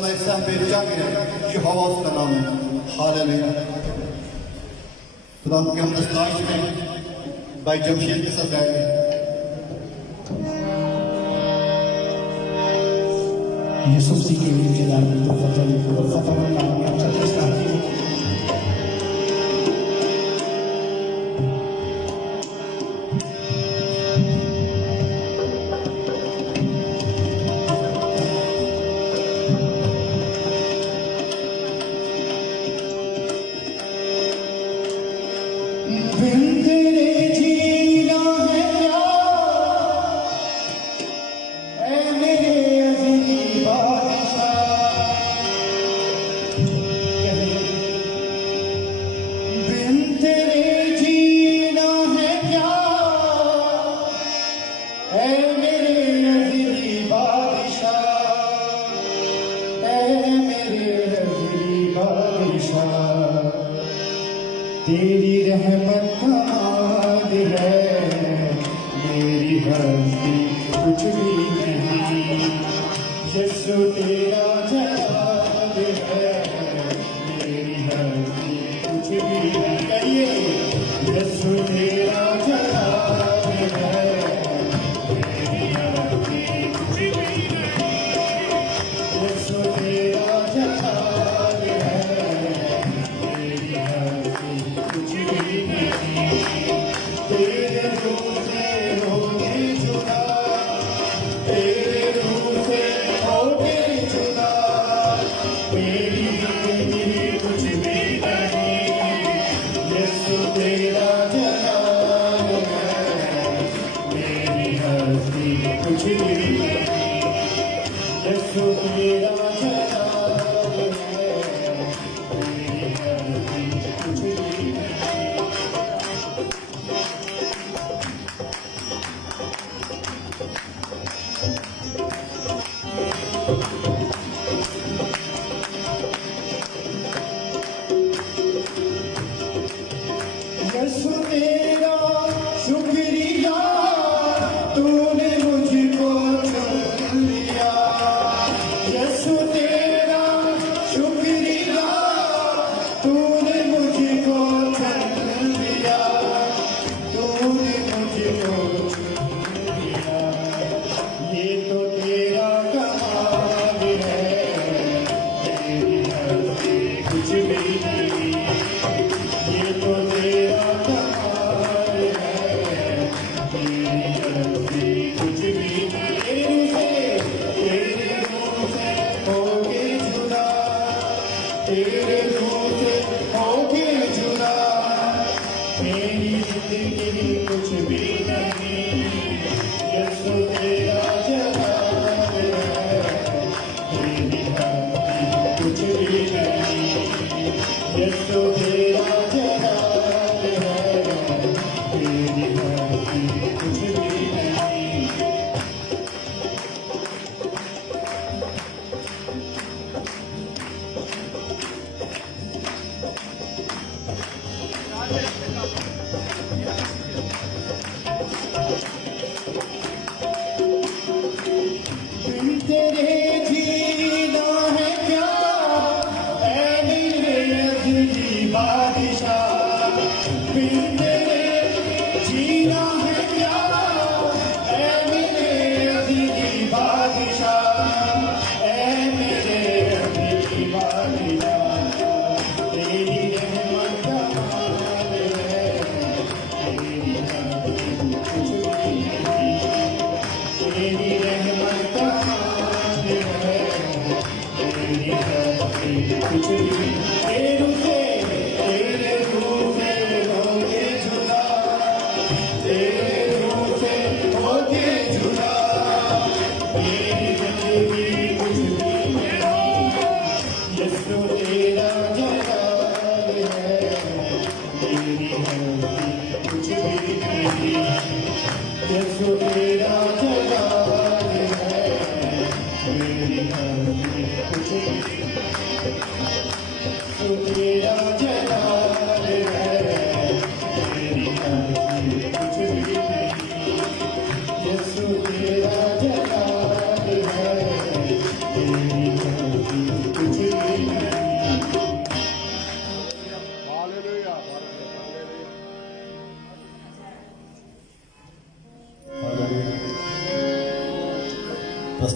sana ihsan vereceğim ya. Şu havasından alın. Haleluya. खुदा के हम दस्ताज में भाई जमशेद के साथ गाएंगे। यूसुफ जी के लिए जलाल तो फतह में काम अच्छा दस्तार तेरी रहमत कमाल है, मेरी हस्ती कुछ भी नहीं। यीशु तेरा जलाल है, मेरी हस्ती कुछ भी नहीं। कहिए यीशु तेरा जलाल है, मेरी हस्ती कुछ भी नहीं। यीशु तेरा जलाल है, मेरी हस्ती कुछ भी नहीं। तेरे रूह से होके जुदा, तेरे रूह से होके जुदा, मेरी जिंदगी कुछ भी नहीं। यीशु तेरा जलाल है, मेरी हस्ती कुछ भी नहीं। यीशु तेरा जलाल है, मेरी हस्ती कुछ भी नहीं। यीशु तेरा शुक्रिया, तूने मुझको चुन लिया। यीशु तेरा शुक्रिया, तूने मुझको चुन लिया। तूने मुझको चुन लिया, ये तो तेरा कमाल है, तेरी हस्ती कुछ भी नहीं। ये तो तेरा कमाल है, तेरी हस्ती कुछ भी नहीं। तेरे रूह से होके जुदा, तेरे रूह से होके जुदा, मेरी जिंदगी कुछ भी नहीं। यीशु तेरा जलाल है, मेरी हस्ती कुछ भी नहीं। यीशु तेरा जलाल है, मेरी हस्ती कुछ भी नहीं। बिन तेरे जीना है क्या, ऐ मेरे अज़ीज़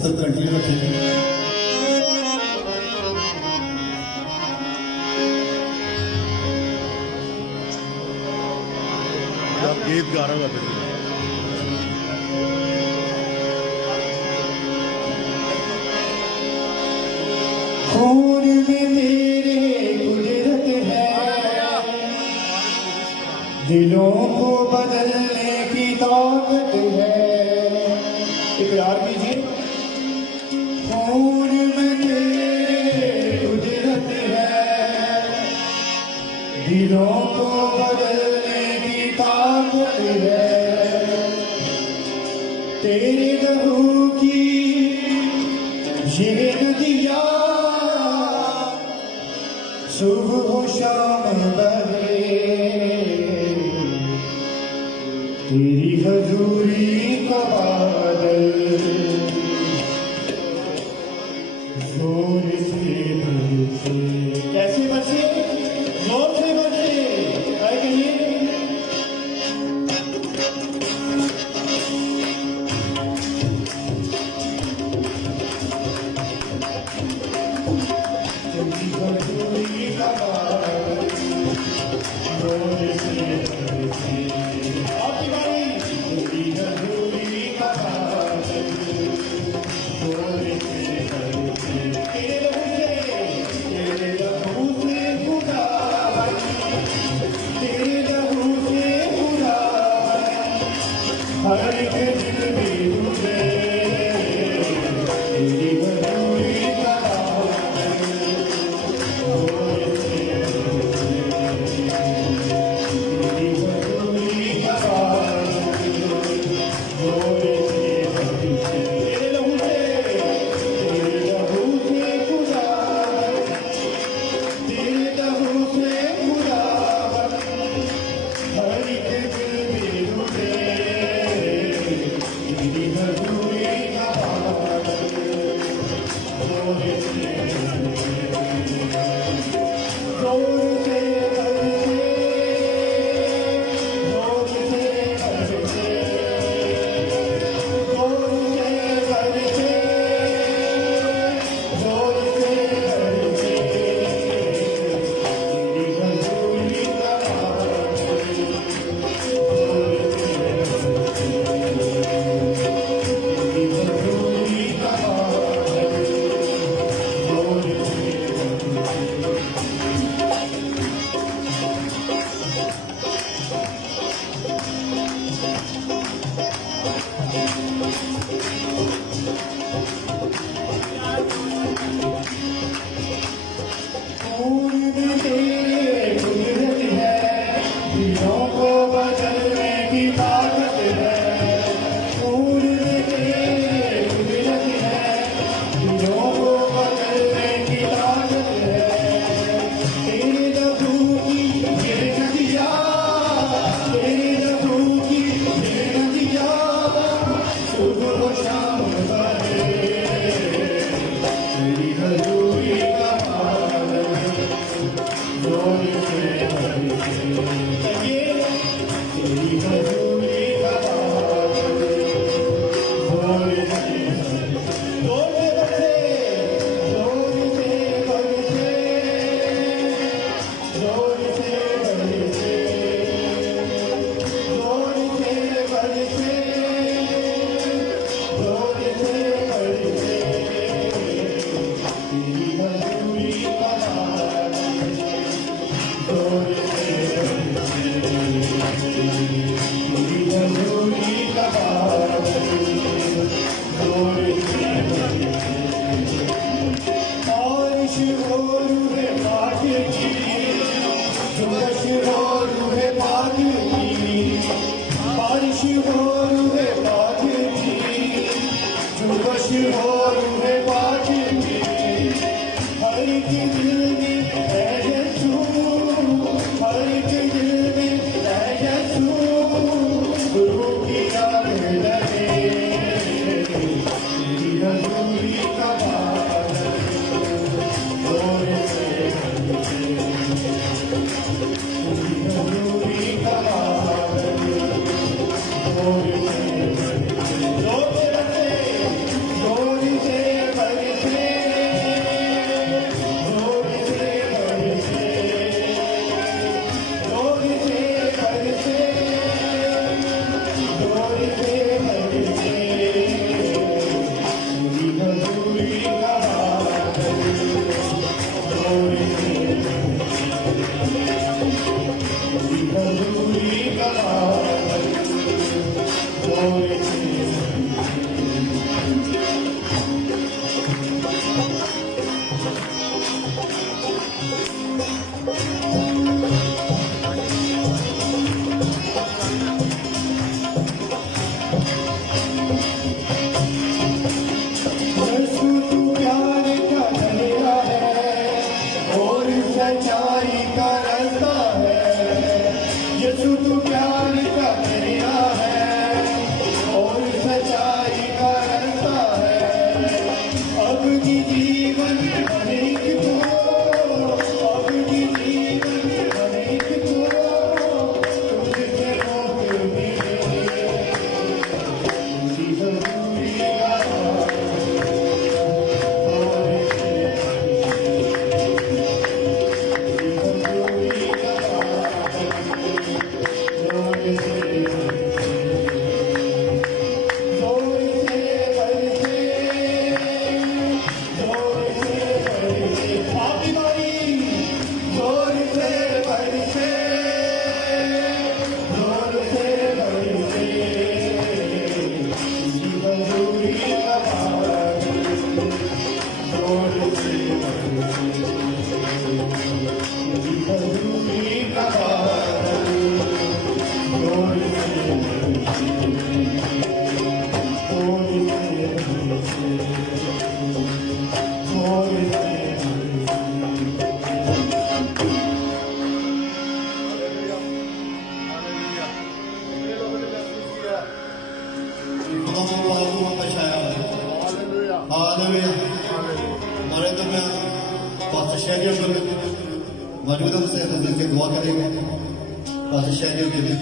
पुस्तक कंटिन्यू रखेंगे। आप गीत गा रहे हो खून में तेरे कुदरत है, दिलों को बदलने की ताकत है। इकरार कीजिए। खून में तेरे कुदरत है, दिलों को बदलने की ताकत है। तेरे लहू की ये नदियाँ सुबह शाम बहे, तेरी हजूरी का बादल जोर से बरसे। कैसे बरसे? जोर से बरसे। आए कहिए। तेरी हजूरी का बादल जोर से बरसे। आपकी बारी। तेरी हजूरी का बादल जोर से बरसे। तेरे लहू से खुदा बनी, तेरे लहू से खुदा बनी, हर एक दिल में तुझे तेरी हजूरी का यीशु तू प्यार का दरिया है और सच्चाई का रास्ता है। यीशु तू प्यार का दरिया है और सच्चाई का रास्ता है। अब की जीवन अनेक को, अब की जीवन अनेक को तुझसे रोक मिले। जीवन हालेलुया। हमारे दरमियान पास्टर शहरियों को मौजूद हमसे मिलकर दुआ करेंगे। पास्टर शहरियों के लिए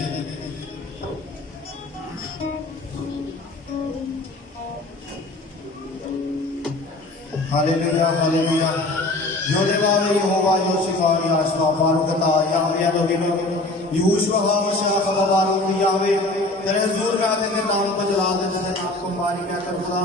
हालेलुया हालेलुया। योदेवा यहोवा योशिफानी आशवा बारुकता यावे एलोहिम यहोशुआ मशाह बारुक यावे। तेरे हुजूर में आते तेरे नाम को जलाल देते तेरे नाम को मारी कहकर खुदा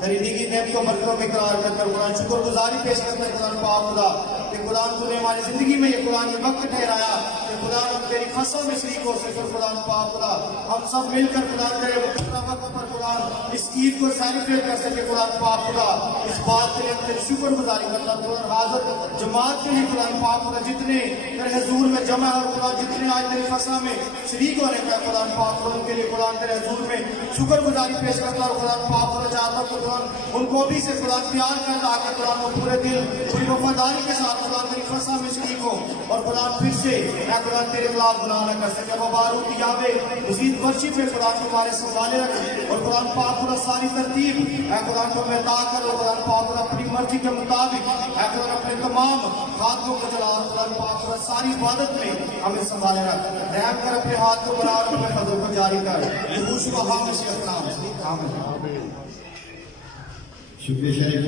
तेरी दी गई नेमत को बरकतों में करार कर खुदा शुक्रगुजारी पेश करते हैं खुदा पाक खुदा कि खुदा तूने हमारी जिंदगी में ये खुदा ये वक्त ठहराया कि खुदा हम तेरी कसम में शरीक हो सके खुदा पाक खुदा हम सब मिलकर खुदा तेरे मुकद्दस वक्त पर खुदा इस ईद को सेलिब्रेट कर सके खुदा पाक खुदा इस बात के लिए तेरी शुक्रगुजारी करता हूं खुदा हाजिर जमात के लिए खुदा पाक खुदा जितने तेरे हुजूर में जमा और खुदा जितने आज तेरी कसम में शरीक होने का खुदा पाक खुदा उनके लिए खुदा तेरे हुजूर में शुक्रगुजारी पेश करता हूं खुदा पाक खुदा चाहता हूं खुदा उनको भी से खुदा प्यार कर ताकि खुदा वो पूरे दिल पूरी वफादारी के साथ खुदा तेरी कसम में शरीक हो और खुदा फिर से मैं खुदा तेरे खिलाफ गुनाह न कर सके मुबारक यावे मजीद वर्शिप में खुदा तुम्हारे संभाले रख और खुदा पाक खुदा सारी तरतीब ऐ खुदा को मैं अता करो खुदा पाक खुदा अपनी मर्जी के मुताबिक ऐ खुदा अपने तमाम हाथों को चला खुदा पाक खुदा सारी इबादत में हमें संभाले रख रहम कर अपने हाथ को बढ़ा और अपने फजल को जारी कर यहोशुआ मसीह का नाम से आमीन। शुक्रिया शरीफ।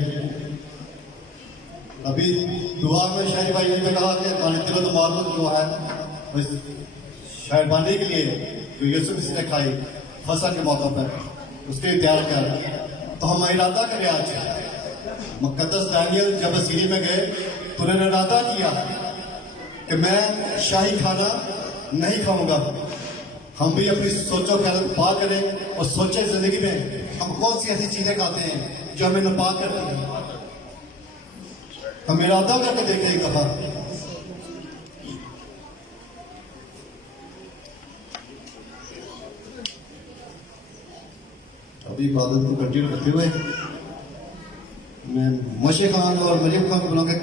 अभी दुआ में शहरी भाई ने कहा कि तिलत मारूद जो है शायरबानी के लिए जो यूसुफ ने खाई फसल के मौके पर उसके तैयार कर तो हम इरादा करें आज मुकद्दस दानियल जब सीरी में गए तो उन्होंने इरादा किया कि मैं शाही खाना नहीं खाऊंगा। हम भी अपनी सोचो ख्याल पा करें और सोचे जिंदगी में हम कौन सी ऐसी चीजें खाते हैं जो हमें नापाक करती हैं। हम इरादा करके देखें कहा अभी इबादत को कंटिन्यू करते हुए मैं मोशे खान और मरीम खान को बुलाकर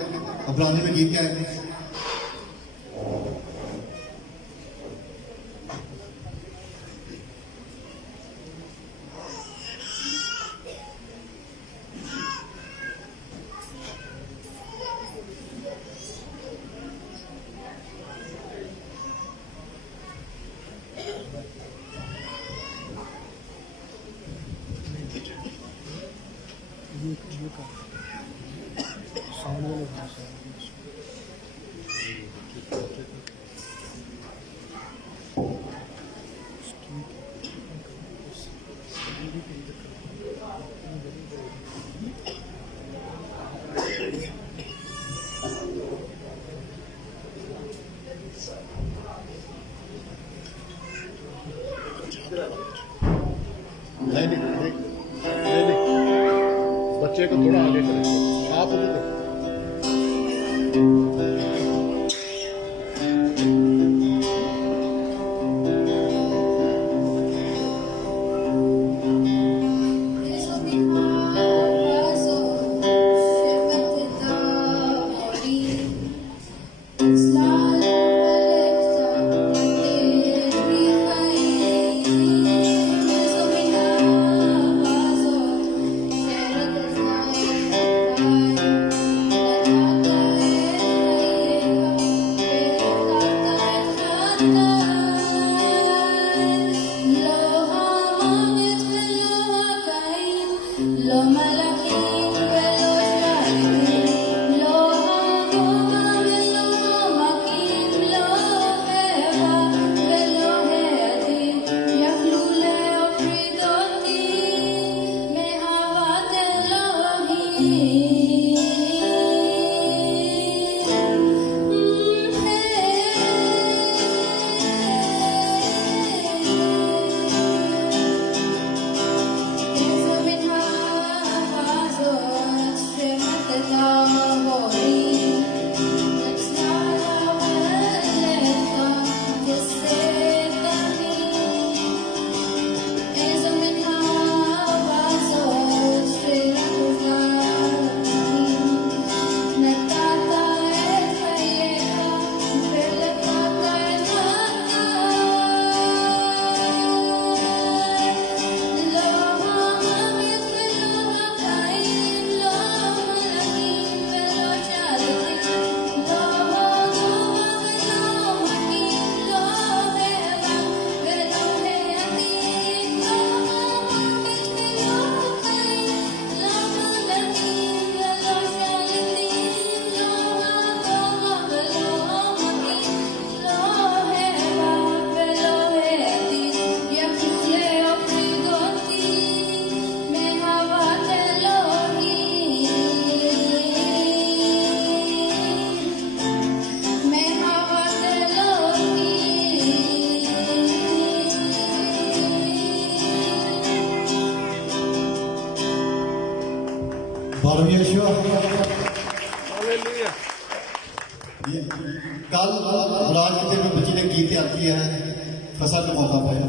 अबरानी में गीत गाएंगे। नहीं, बच्चे को थोड़ा आगे करें आप उधर לא מלאכים ולא שרתים, לא הגובה ולא מכים, לא הבה ולא העתיד, יכלו להפריד אותי מאהבת איזו מן האהבה זאת שמטתה עבורי, יצאה ללב כסתמי. איזו מן האהבה זאת שרצתה אותי, נתת את חייך ולקחת את חיי. לא המוות ולא החיים, לא מלאכים ולא שרתים, לא הגובה ולא מכים, לא הבה ולא העתיד, לא המוות ולא החיים, לא מלאכים ולא שרתים, לא הגובה ולא מכים, לא הבה ולא העתיד, יכלו להפריד אותי מאהבת אלוהים, מאהבת אלוהים. बारह यीशु कल और आज के दिन में बच्ची ने गीत याद किया है फसल का मौका पाया।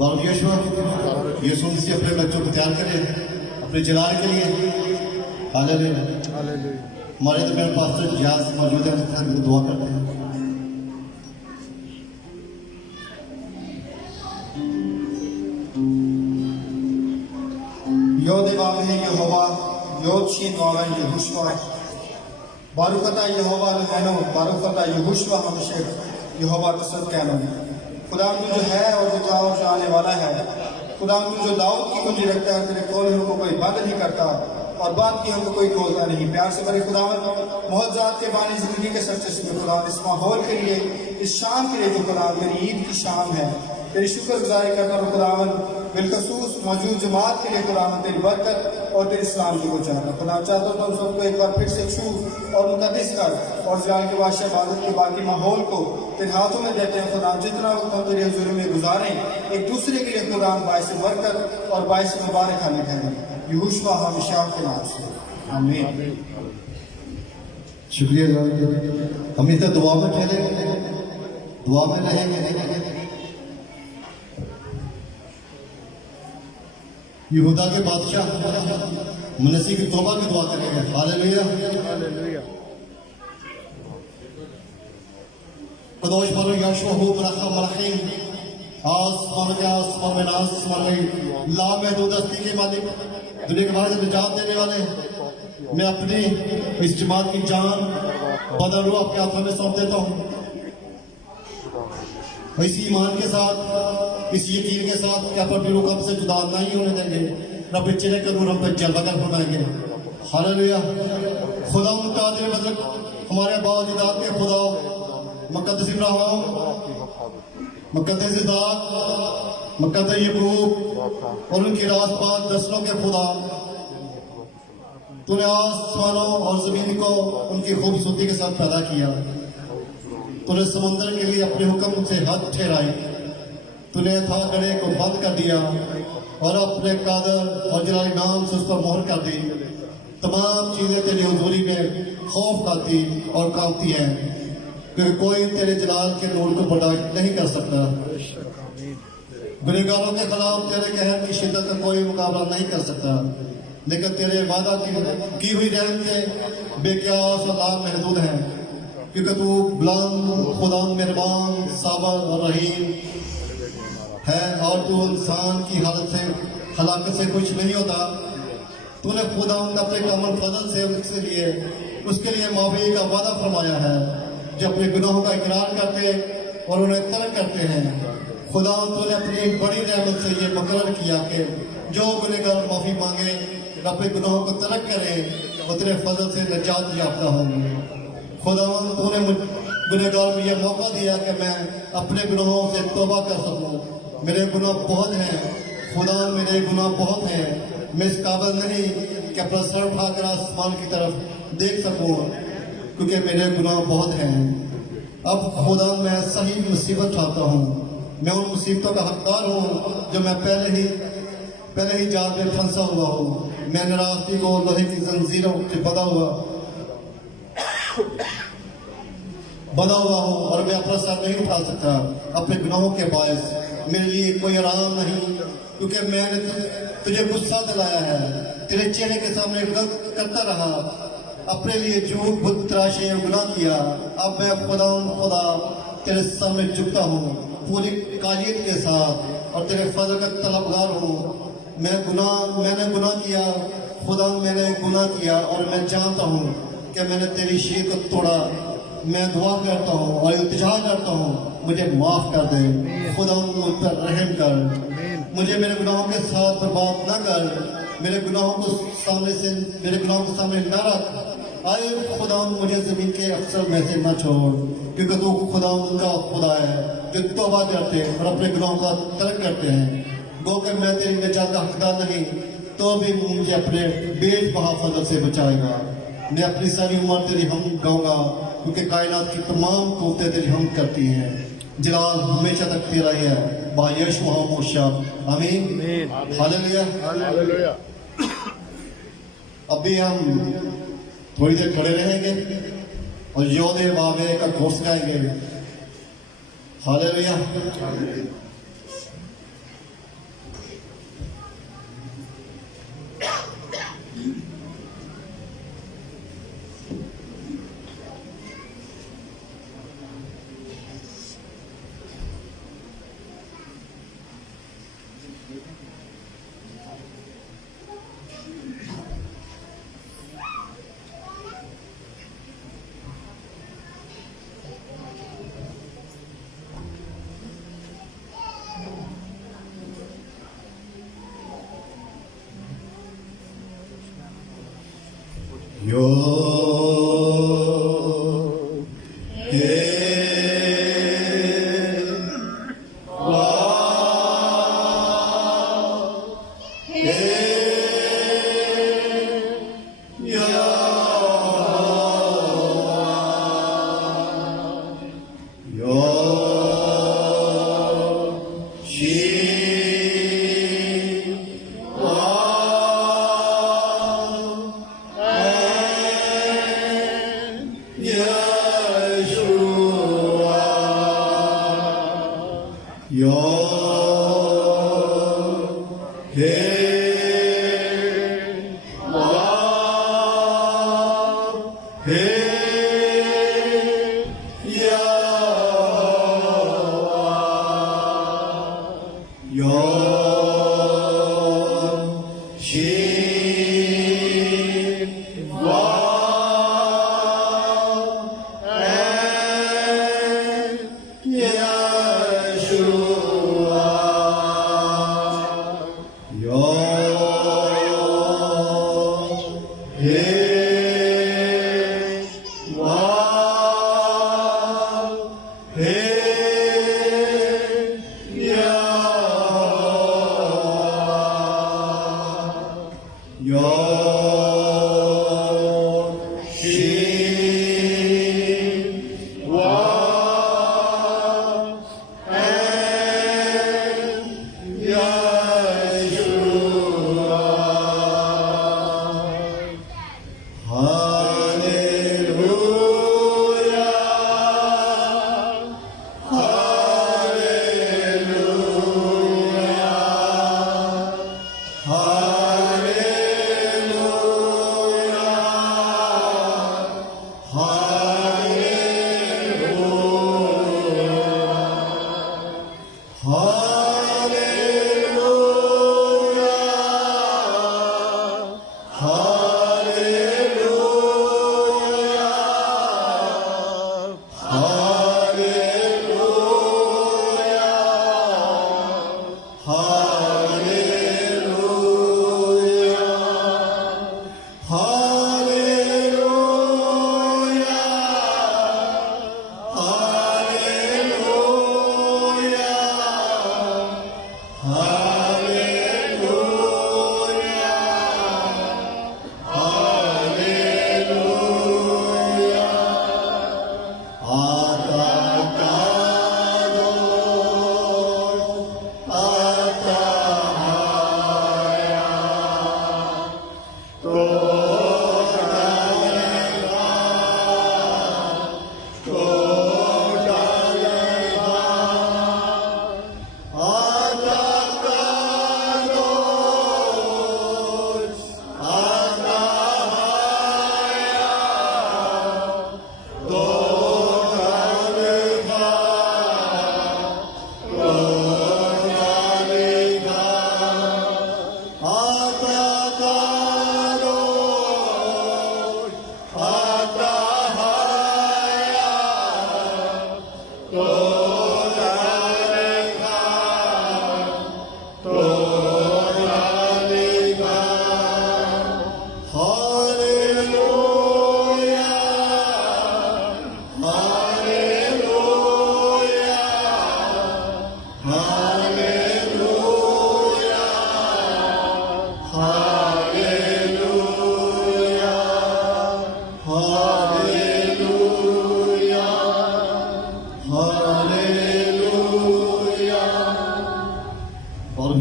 बारह यीशु यीशु मसीह अपने बच्चों को तैयार करें अपने जलाल के लिए। हालेलुया। हमारे तो मेरे पास्टर जियाज मौजूद है, हम दुआ करते हैं। Yod Evahe Yehovah, Yod Shin Vahe Yehoshua. Baruch atah Yehovah Elohenu, Baruch atah Yehoshua Hamashech, Yehovah कसरत कहना। खुदा तू जो है और जो था और जो आने वाला है, खुदा तू जो दाऊद की कुंजी रखता है, तेरे खोलने को कोई बंद नहीं करता और बात की हमको कोई खोलता नहीं। प्यार से बड़े खुदावन मोहजात के बानी जिंदगी के सच्चे से खुदा इस माहौल के लिए, इस शाम के लिए जो खुदा मेरी ईद की शाम है, तेरी शुक्रगुजारी करता हूँ खुदावन बिलखसूस मौजूद जमात के लिए खुदावन तेरी बरकत और तेरी सलामती को चाहता। खुदा चाहता हूँ तुम सबको एक बार फिर से छू और मुकद्दस कर और जाल के बादशाह इबादत के बाकी माहौल को तेरे हाथों में देते हैं। खुदा जितना वक्त हम तेरी हजूरी में गुजारें एक दूसरे के लिए खुदा बायस बरकत और बायस मुबारक खाने ठहरे। यहोशुआ हमेशा के नाम से आमीन। शुक्रिया। हम इसे दुआ में ठहरे, दुआ में रहेंगे। यहूदा के बादशाह मनसी की तौबा की दुआ करेंगे। हालेलुया। कदोश पर यशवा हो बरखा मरखीम आसमान के आसमान में आसमान में लामहदूदस्ती के मालिक, दुनिया के बाहर से निजात देने वाले, मैं अपनी इस जमात की जान बदल रूह आपके हाथों में सौंप देता हूँ। इसी ईमान के साथ, इस यकीन के साथ कि अपन रूह हमसे जुदा नहीं होने देंगे। रब चले करूँ रब पे जलबदर फरमाएंगे। हालेलुया। खुदा उनका दिल मतलब हमारे बाद इदात के खुदा मुकद्दस इब्राहिम, मुकद्दस इदात, मुकद्दस यकूब और उनकी रास्तबाज नस्लों के खुदा, तूने आसमानों और जमीन को उनकी खूबसूरती के साथ पैदा किया। तूने समुद्र के लिए अपने हुक्म से हद ठहराई। तूने था गड़े को बंद कर दिया और अपने कादर और जलाली नाम से उस पर मोहर कर दी। तमाम चीजें तेरी हुजूरी में खौफ खाती और कांपती हैं, क्योंकि कोई तेरे जलाल के नूर को बर्दाश्त नहीं कर सकता। गुनहगारों के खिलाफ तेरे कहर की शिद्दत का कोई मुकाबला नहीं कर सकता, लेकिन तेरे वादा की हुई रहमतें बेक़ियास और लामहदूद हैं, क्योंकि तू बुलंद, खुदा मेहरबान, साबर और रहीम है, और तू इंसान की हलाकत से कुछ नहीं होता। तूने खुदा अपने कमल फजल से उसके लिए माफी का वादा फरमाया है, जो अपने गुनाहों का इकरार करते और उन्हें तर्क करते हैं। खुदा तूने अपनी बड़ी रहमत से ये मुकर्रर किया कि जो गुनहगार माफी मांगे, अपने गुनाहों को तर्क करें और तेरे फजल से निजात याफ्ता होंगे। खुदा तूने गुनहगार को यह मौका दिया कि मैं अपने गुनाहों से तौबा कर सकूं। मेरे गुनाह बहुत हैं खुदा, मेरे गुनाह बहुत हैं। मैं इस काबिल नहीं कि अपना सर उठाकर आसमान की तरफ देख सकूं, क्योंकि मेरे गुनाह बहुत हैं। अब खुदा मैं सही मुसीबत उठाता हूँ। मैं उन मुसीबतों का हकदार हूँ जो मैं पहले ही जाल में फंसा हुआ हूँ। मैं नाराजगी को लोहे की जंजीरों से बंधा हुआ हूँ और मैं अपना सर नहीं उठा सकता। अपने गुनाहों के बायस मेरे लिए कोई आराम नहीं, क्योंकि मैंने तुझे गुस्सा दिलाया है, तेरे चेहरे के सामने गलत करता रहा, अपने लिए झूठ बुत तराशे और गुनाह किया। अब मैं खुदा तेरे सामने झुकता हूँ पूरी कायलियत के साथ और तेरे फजल का तलबगार हूँ। मैंने गुनाह किया खुदा, मैंने गुनाह किया और मैं जानता हूँ कि मैंने तेरी शीर को तोड़ा। मैं दुआ करता हूँ और इल्तिजा करता हूँ, मुझे माफ कर दे खुदा, मुझ पर रहम कर, मुझे मेरे गुनाहों के साथ बर्बाद न कर, मेरे गुनाहों को सामने न रख। आए खुदा, मुझे जमीन के अक्सर में से न छोड़, क्योंकि तू खुदा उनका खुदा है जो तौबा करते और अपने गुनाहों का तर्क करते हैं। गो कि मैं तेरी निजात का हकदार नहीं, तो भी मुझे अपने बेबहा फजल से बचाएगा। मैं अपनी सारी उम्र तेरी हम गाऊंगा, क्योंकि कायनात की तमाम कुव्वतें तेरी हम करती हैं। जलाल हमेशा तक तेरा ही है। बायश मोशा आमीन हालेलुया। हालेलुया। अभी हम थोड़ी देर खड़े रहेंगे और योदे वावे का घोष गाएंगे। हालेलुया। यो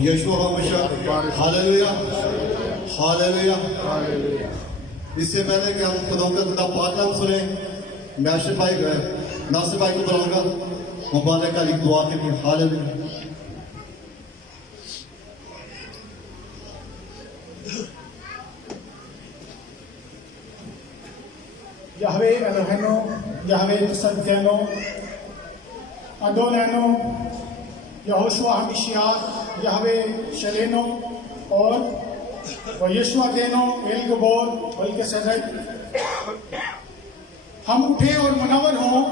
यीशु हमेशा हालेलुया हालेलुया। इससे पहले कि हम खुदा का पाकलाम सुने, मैं आशिफ भाई नासिर भाई को बुलाऊंगा मुबारक का दुआ के लिए। हालेलुया। यहवे एलोहेनो, यहवे तसद्देनो, अदोनैनो, यहोशुआ हमीशियाह, यहवे शलेनो और यीशुआ देनो एल गबोर बल्कि सजद। हम उठे और मुनव्वर हों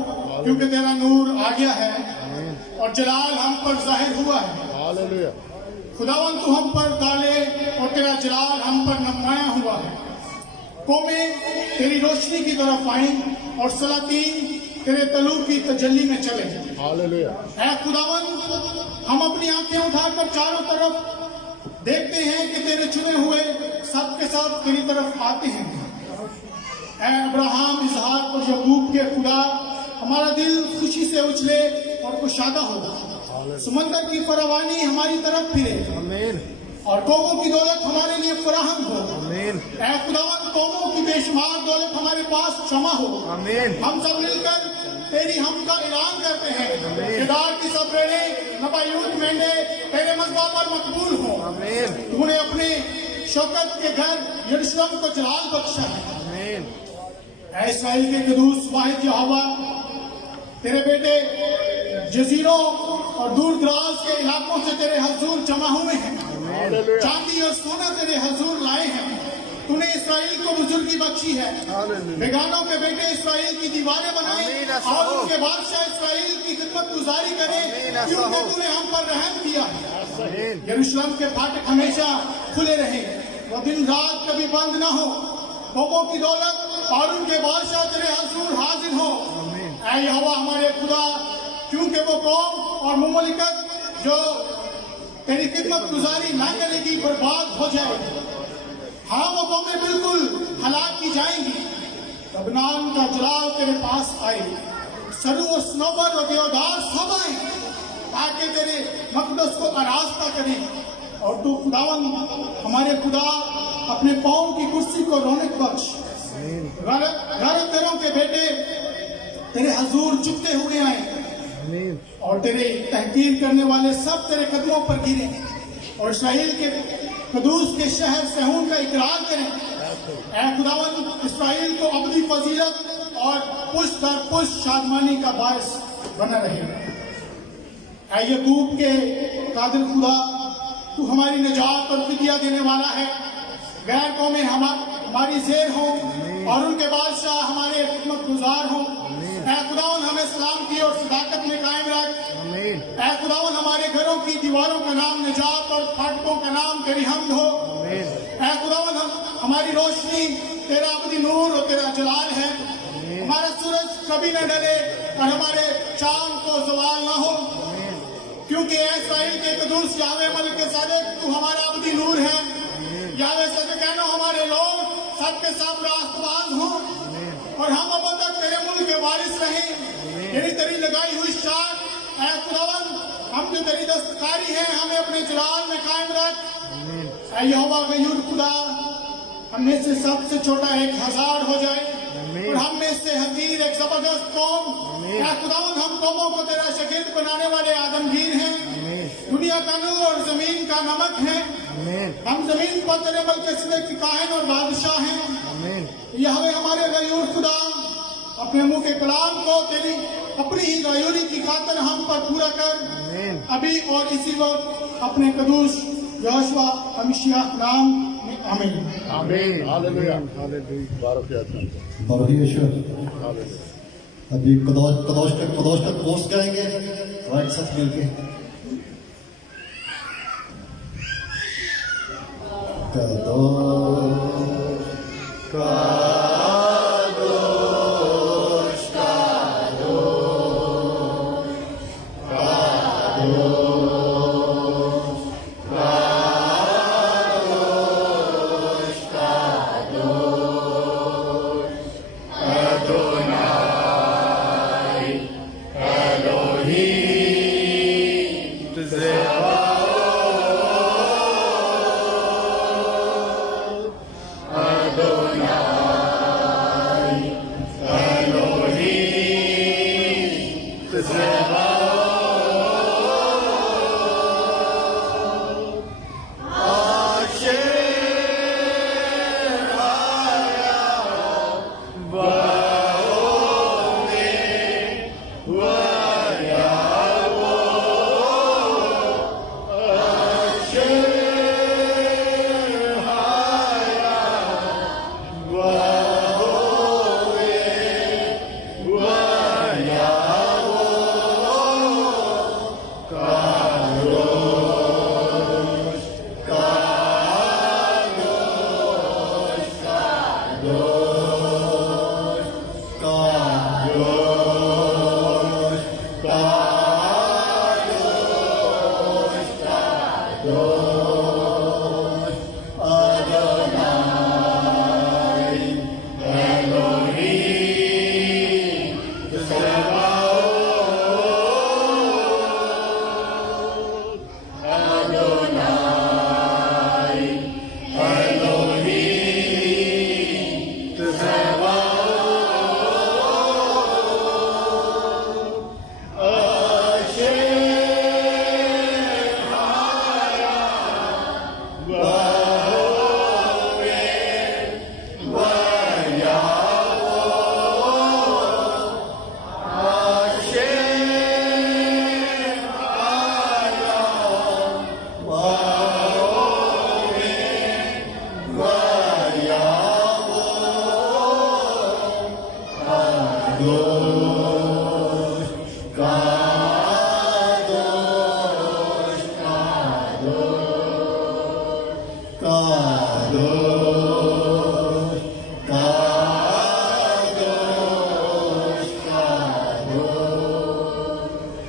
क्योंकि तेरा नूर आ गया है और जलाल हम पर जाहिर हुआ है। हालेलुया। खुदावन तू हम पर डाले और तेरा जलाल हम पर नुमाया हुआ है। कौमें तेरी रोशनी की तरफ आएं और सलातीन तेरे तलू की तजल्ली में चले। हालेलुया। ऐ खुदावन, हम अपनी आंखें उठाकर चारों तरफ देखते हैं कि तेरे चुने हुए सब के सब तेरी तरफ आते हैं। ऐ अब्राहम, इसहाक और यकूब के खुदा, हमारा दिल खुशी से उछले और कुशादा हो। समंदर की फरावानी हमारी तरफ फिरे आमीन और कौमों की दौलत हमारे लिए फराहम हो। आमीन ऐ खुदावन, कौमों की बेशुमार दौलत हमारे पास जमा हो। आमीन। हम सब मिलकर तेरी हम का ऐलान करते हैं। केदार की सब रेड़े, नबायूत मेंढे तेरे मज़बा पर मकबूल हो। आमीन तूने अपने शौकत के घर यरूशलेम को जलाल बख्शा है। आमीन। ऐ इस्राएल के कदूस वाहिद यहोवा, तेरे बेटे जजीरों और दूर दराज के इलाकों से तेरे हजूर जमा हुए हैं। हालेलुया। चांदी और सोना तेरे हजूर लाए हैं। तूने इसराइल को बुजुर्गी बख्शी है। हालेलुया। बेगानों के बेटे इसराइल की दीवारें बनाए आमीन, और उनके बादशाह इसराइल की खिदमत गुजारी करें क्योंकि तूने हम पर रहम किया है। आमीन यरूशलेम के फाटक हमेशा खुले रहे, वो दिन रात कभी बंद न हो। कौमों की दौलत और उनके बादशाह तेरे हजूर हाजिर हो। ऐ यहोवा हमारे खुदा, क्योंकि वो कौम और मुमलिकत जो तेरी खिदमत गुजारी न करेगी बर्बाद हो जाएगी। हाँ, वो कौमें बिल्कुल हलाक की जाएंगी। लबनान का जलाल तेरे पास आए, सरू और सनोबर और देवदार सब आए ताकि तेरे मकदस को आरास्ता करें। और तू खुदावन हमारे खुदा अपने पाँव की कुर्सी को रौनक बख्श। गैरतों के बेटे तेरे हजूर झुकते हुए आए आमीन और तेरे तहकीर करने वाले सब तेरे कदमों पर गिरे और इस्राएल के कदूस के शहर सहून का इकरार करें। ऐ खुदावन, इस्राएल को अबदी फजीलत और पुष्ट दर पुष्ट शादमानी का बायस बना रहे। ऐ यकूब के कादिर खुदा, तू हमारी निजात और फिदिया देने वाला है। गैर कौमें हमारी जेर हो और उनके बादशाह हमारे खिदमत गुजार हो। ऐ खुदावन, हमें सलाम की और सदाकत में कायम रख। आमीन ऐ खुदावन, हमारे घरों की दीवारों का नाम निजात और फाटकों का नाम तेरी हमद हो। आमीन ऐ खुदावन, हमारी रोशनी तेरा अबदी नूर और तेरा जलाल है। हमारा सूरज कभी न डरे और हमारे चांद को सवाल न हो, क्योंकि ऐ इस्राएल के कदूस यावे मलिक सादिक, तू हमारा अबदी नूर है। यावे सदकैनो, हमारे लोग सबके सब रास्तबाज हों और हम अब तक तेरे मुल्क के वारिस रहें। तेरी तेरी लगाई हुई शाख, ऐ खुदावन, हम जो तेरी दस्तकारी है हमें अपने जलाल में कायम रख। ऐ यहोवा गयूर खुदा, हम में से सबसे छोटा 1000 हो जाए और हम में से हकीर एक जबरदस्त कौम। ऐ खुदावन, हम कौमों को तेरा शकील बनाने वाले आदमगीर हैं। दुनिया का नूर और जमीन का नमक है। हम जमीन पर तेरे मलकिसिदक के काहिन और बादशाह हैं। यहोवा हमारे गयूर खुदा, अपने मुंह के कलाम को तेरी अपनी ही गयूरी की खातिर हम पर पूरा कर। अभी और इसी वक्त अपने कदूस यहोशुआ हमीशियाह नाम में आमीन। आमीन हालेलुया हालेलुया। बारक याद बाबा यीशु, हालेलुया। अभी कदौश तक कोर्स करेंगे एक साथ मिलके।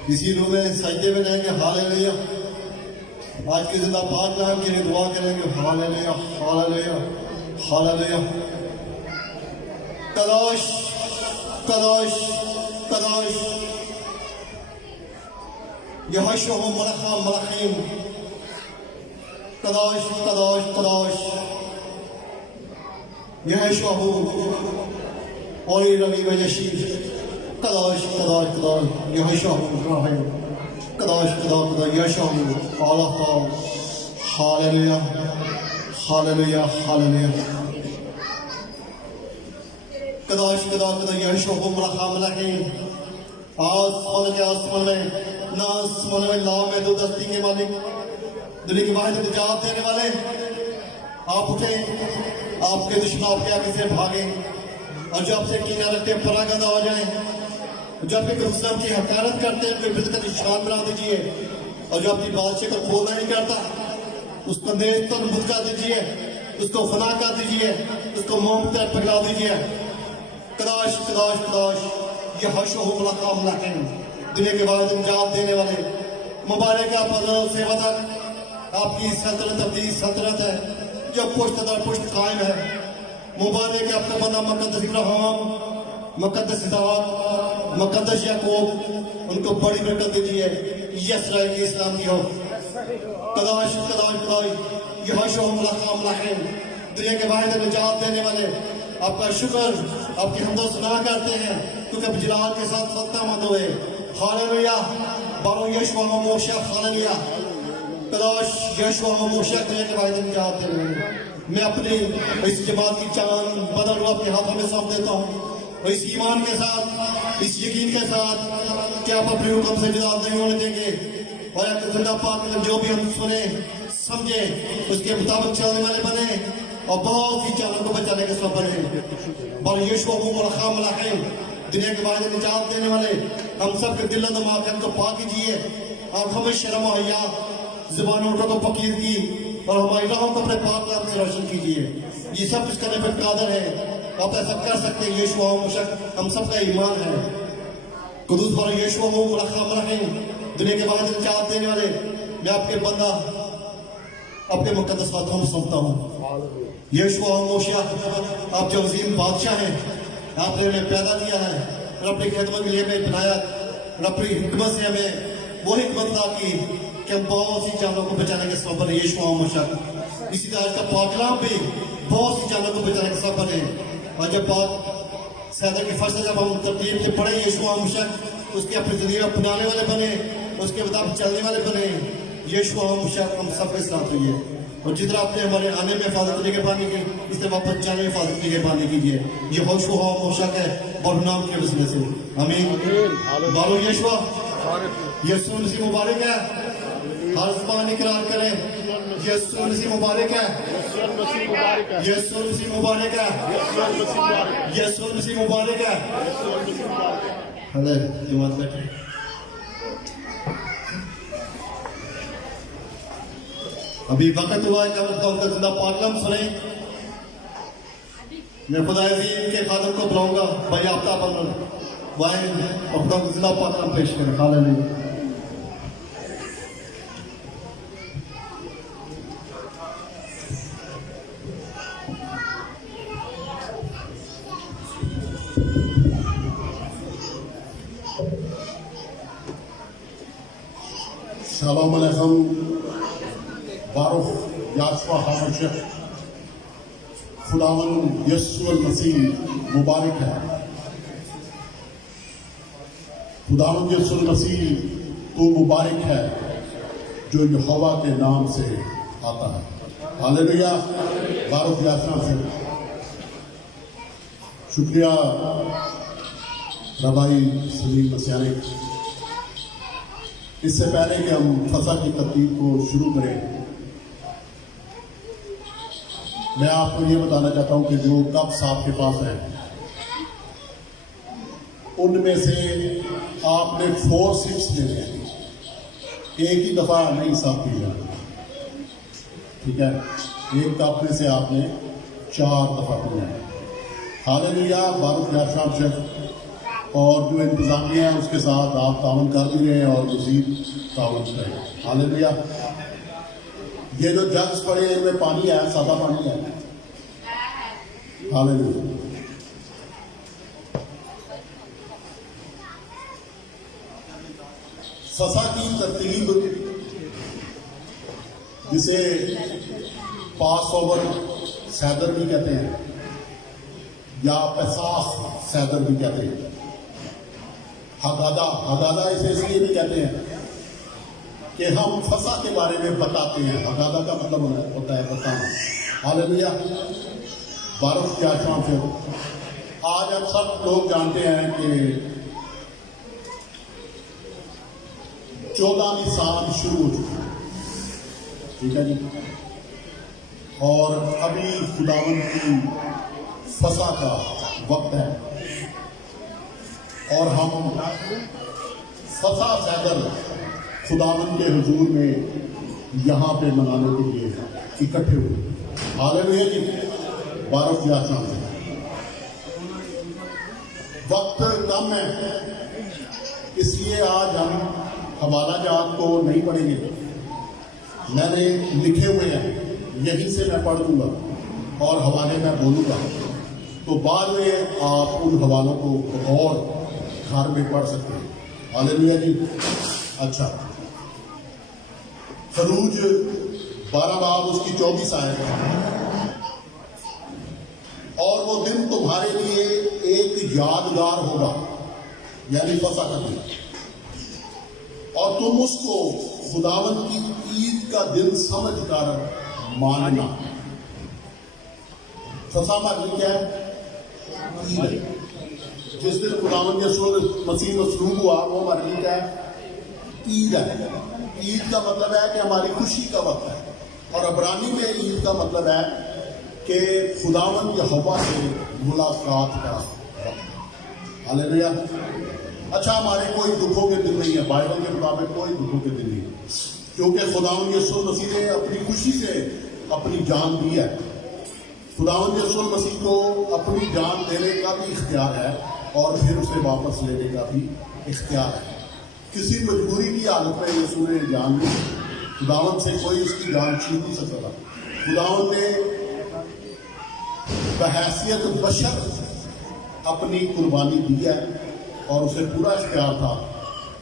इसी रूह में सजदे में रहेंगे। हालेलुया। आज के जिंदा पाक नाम के लिए दुआ करेंगे। Hallelujah hallelujah hallelujah. कदोश कदोश कदोश यहोशू मलखा मलखीम। कदोश कदोश कदोश यहोशू ओली रवी वजशीर। कदोश कदोश कदोश यहोशू इब्राहिम। कदोश कदोश कदोश यहोशू अल्लाह। Hallelujah hallelujah hallelujah. कदोश कदोश कदोश यहोशू मलखा मलखीम। आसमान के आसमान में ना आसमान में ला में दो दस्ती के मालिक, दुनिया की वाहिद निजात देने वाले, आप उठे, आपके दुश्मन आपके आगे से भागे, और जो आपसे कीना रखते हैं परागंदा हो जाए, जो आपके गुस्साम की हकारत करते हैं उनके बिल्कुल निशान बना दीजिए, और जो अपनी बादशाह को खोलना नहीं करता उसको नेस्त और बुत कर दीजिए, उसको फना कर दीजिए, उसको मोम की तरफ पकड़ा दीजिए। कदाश कदाश कदाश ये हशो दुनिया के बाद निजात देने वाले मुबारक आप सेवादार, आपकी सल्तनत अपनी सल्तनत है जो पुष्ट दर पुष्ट कायम है। मुबारक आपका बंदा मुकद्दस इब्राहिम, मुकद्दस इसहाक, मुकद्दस याकूब, उनको बड़ी बरकत दीजिए। यसराइल की इस्लाम की हो। कदाश कदाश कदाश यहोशू दुनिया के वाहिद निजात देने वाले, आपका शुक्र आपकी हमदो सुना करते हैं क्योंकि अब जलाल के साथ सत्ता मत हुए। हालेलुया। बारो यशवा मोशा हालेलुया। कदाश यशवा मोशा दुनिया के वाहिद निजात देने वाले, मैं अपनी इस जमात की चांद बदल आपके हाथों में सौंप देता हूँ, और इस ईमान के साथ, इस यकीन के साथ कि आप अपने हुक्म से जुदा नहीं होने देंगे, और आपके जिंदा पाक में जो भी हम सुने समझे उसके मुताबिक चलने वाले बने, और बहुत सी जानों को बचाने के सब बने। और यीशु दुनिया के बारे में निजात देने वाले हम सब के दिल दिमाग को पाक कीजिए, आंखों में शर्म और हया, जुबानों को फकीर की, और हमारी राहों को अपने पाक नाम से रोशन कीजिए। ये सब कुछ करने पर कादर है, आप ऐसा कर सकते हैं। यीशु हम सब का ईमान है। कुदूस पर यीशु दुनिया के बारे में निजात देने वाले, मैं आपके बंदा अपने मुकद्दस हाथों में सौंपता हूँ। यीशु आप जो अजीम बादशाह हैं, आपने हमें पैदा किया है और अपनी खिदमत के लिए हमें बनाया, और अपनी हिकमत से हमें वो हिकमत दा की कि हम बहुत सी जानों को बचाने के सबब है। यीशु इसी तरह का पाकलाम भी बहुत सी जानों को बचाने के सबब है। और जब पाक सैदा की फर्ज जब हम तरतीब से पढ़े, यीशु उसके अपनी जिंदगी अपनाने वाले बने, उसके मुताबिक चलने वाले बने। यीशु हम सबके साथ हुई है, और जितना आपने हमारे आने में हिफाजत लेके पानी की, इससे वापस जाने में हिफाजत लेके पानी कीजिए। ये होशु हो मोशक है और नाम के वसीले से आमीन। बालो यीशु यीशु मसीह मुबारक है। हर ज़बान इकरार करें यीशु मसीह मुबारक है। यीशु मसीह मुबारक है। यीशु मसीह मुबारक है। हेलो जमात बैठे। अभी वक्त हुआ है जब उनका जिंदा पाकलाम सुने। मैं खुदा अजीम के खादम को बुलाऊंगा, भाई आफ्ता बन वाइन अपना जिंदा पाकलाम पेश करें। हालेलुया। सलाम अलैकुम। बारुख याशवा हामशक खुदावन यीशु मसीह मुबारक है। खुदावन यीशु मसीह तो मुबारक है जो यहोवा के नाम से आता है। हालेलुया। बारुख याशवा से शुक्रिया रबाई सलीम मसियानी। इससे पहले कि हम फसा की तरतीब को शुरू करें, मैं आपको ये बताना चाहता हूं कि जो कप्स आपके पास है उनमें से आपने 4 सिप्स लेने हैं, एक ही दफा नहीं सब पी जाना, ठीक है। एक कप में से आपने 4 दफा पीना है। हालेलुया। बारूक याशाम शेख और जो इंतजामिया है उसके साथ आप तावन कर भी रहे हैं और मजीद तावन करें। हालेलुया। ये जो जग्स पड़े हैं इनमें पानी है, सादा पानी है। हालेलुया। फसा की तरतीब, जिसे पास ओवर सैदर भी कहते हैं या पैसाख सैदर भी कहते हैं, हगादा इसे इसलिए भी कहते हैं कि हम फसा के बारे में बताते हैं। हगादा का मतलब होता है बताना। हालेलुया। बारूक की आशाओं से आज आप सब लोग जानते हैं कि 14वीं साल शुरू हो चुकी है, ठीक है जी। और अभी खुदावन की फसा का वक्त है और हम फसा सैदर खुदावन के हुजूर में यहाँ पे मनाने के लिए इकट्ठे हुए। हालेलुया जी। बारूक की आशाओं से वक्त कम है, इसलिए आज हम हवाला जात को नहीं पढ़ेंगे। मैंने लिखे हुए हैं, यहीं से मैं पढ़ दूंगा और हवाले में बोलूंगा, तो बाद में आप उन हवालों को और घर में पढ़ सकते हैं। हालेलुया जी। अच्छा, खरूज 12 बाब उसकी 24 आयत। और वो दिन तुम्हारे लिए एक यादगार होगा, यानी फसा का दिन, और तुम उसको खुदावन की ईद का दिन समझकर मानना। फसा मतलब क्या है? ईद। जिस दिन खुदावन यीशु मसीह मसलूब हुआ वो हमारे लिए क्या है? ईद है। ईद का मतलब है कि हमारी खुशी का वक्त है, और अबरानी में ईद का मतलब है कि खुदावन यहोवा से मुलाकात का वक्त। हालेलुया। अच्छा, हमारे कोई दुखों के दिन नहीं है, बाइबल के मुताबिक कोई दुखों के दिन नहीं है, क्योंकि खुदावन यीशु मसीह ने अपनी खुशी से अपनी जान दी है। खुदावन यीशु मसीह को अपनी जान देने का भी इख्तियार है और फिर उसे वापस लेने का भी इख्तियार है। किसी मजबूरी की हालत में यीशु ने जान ली, खुदावन से कोई उसकी जान छीन नहीं सकता था। खुदावन ने बहैसियत बशर अपनी कुर्बानी दी है और उसे पूरा इख्तियार था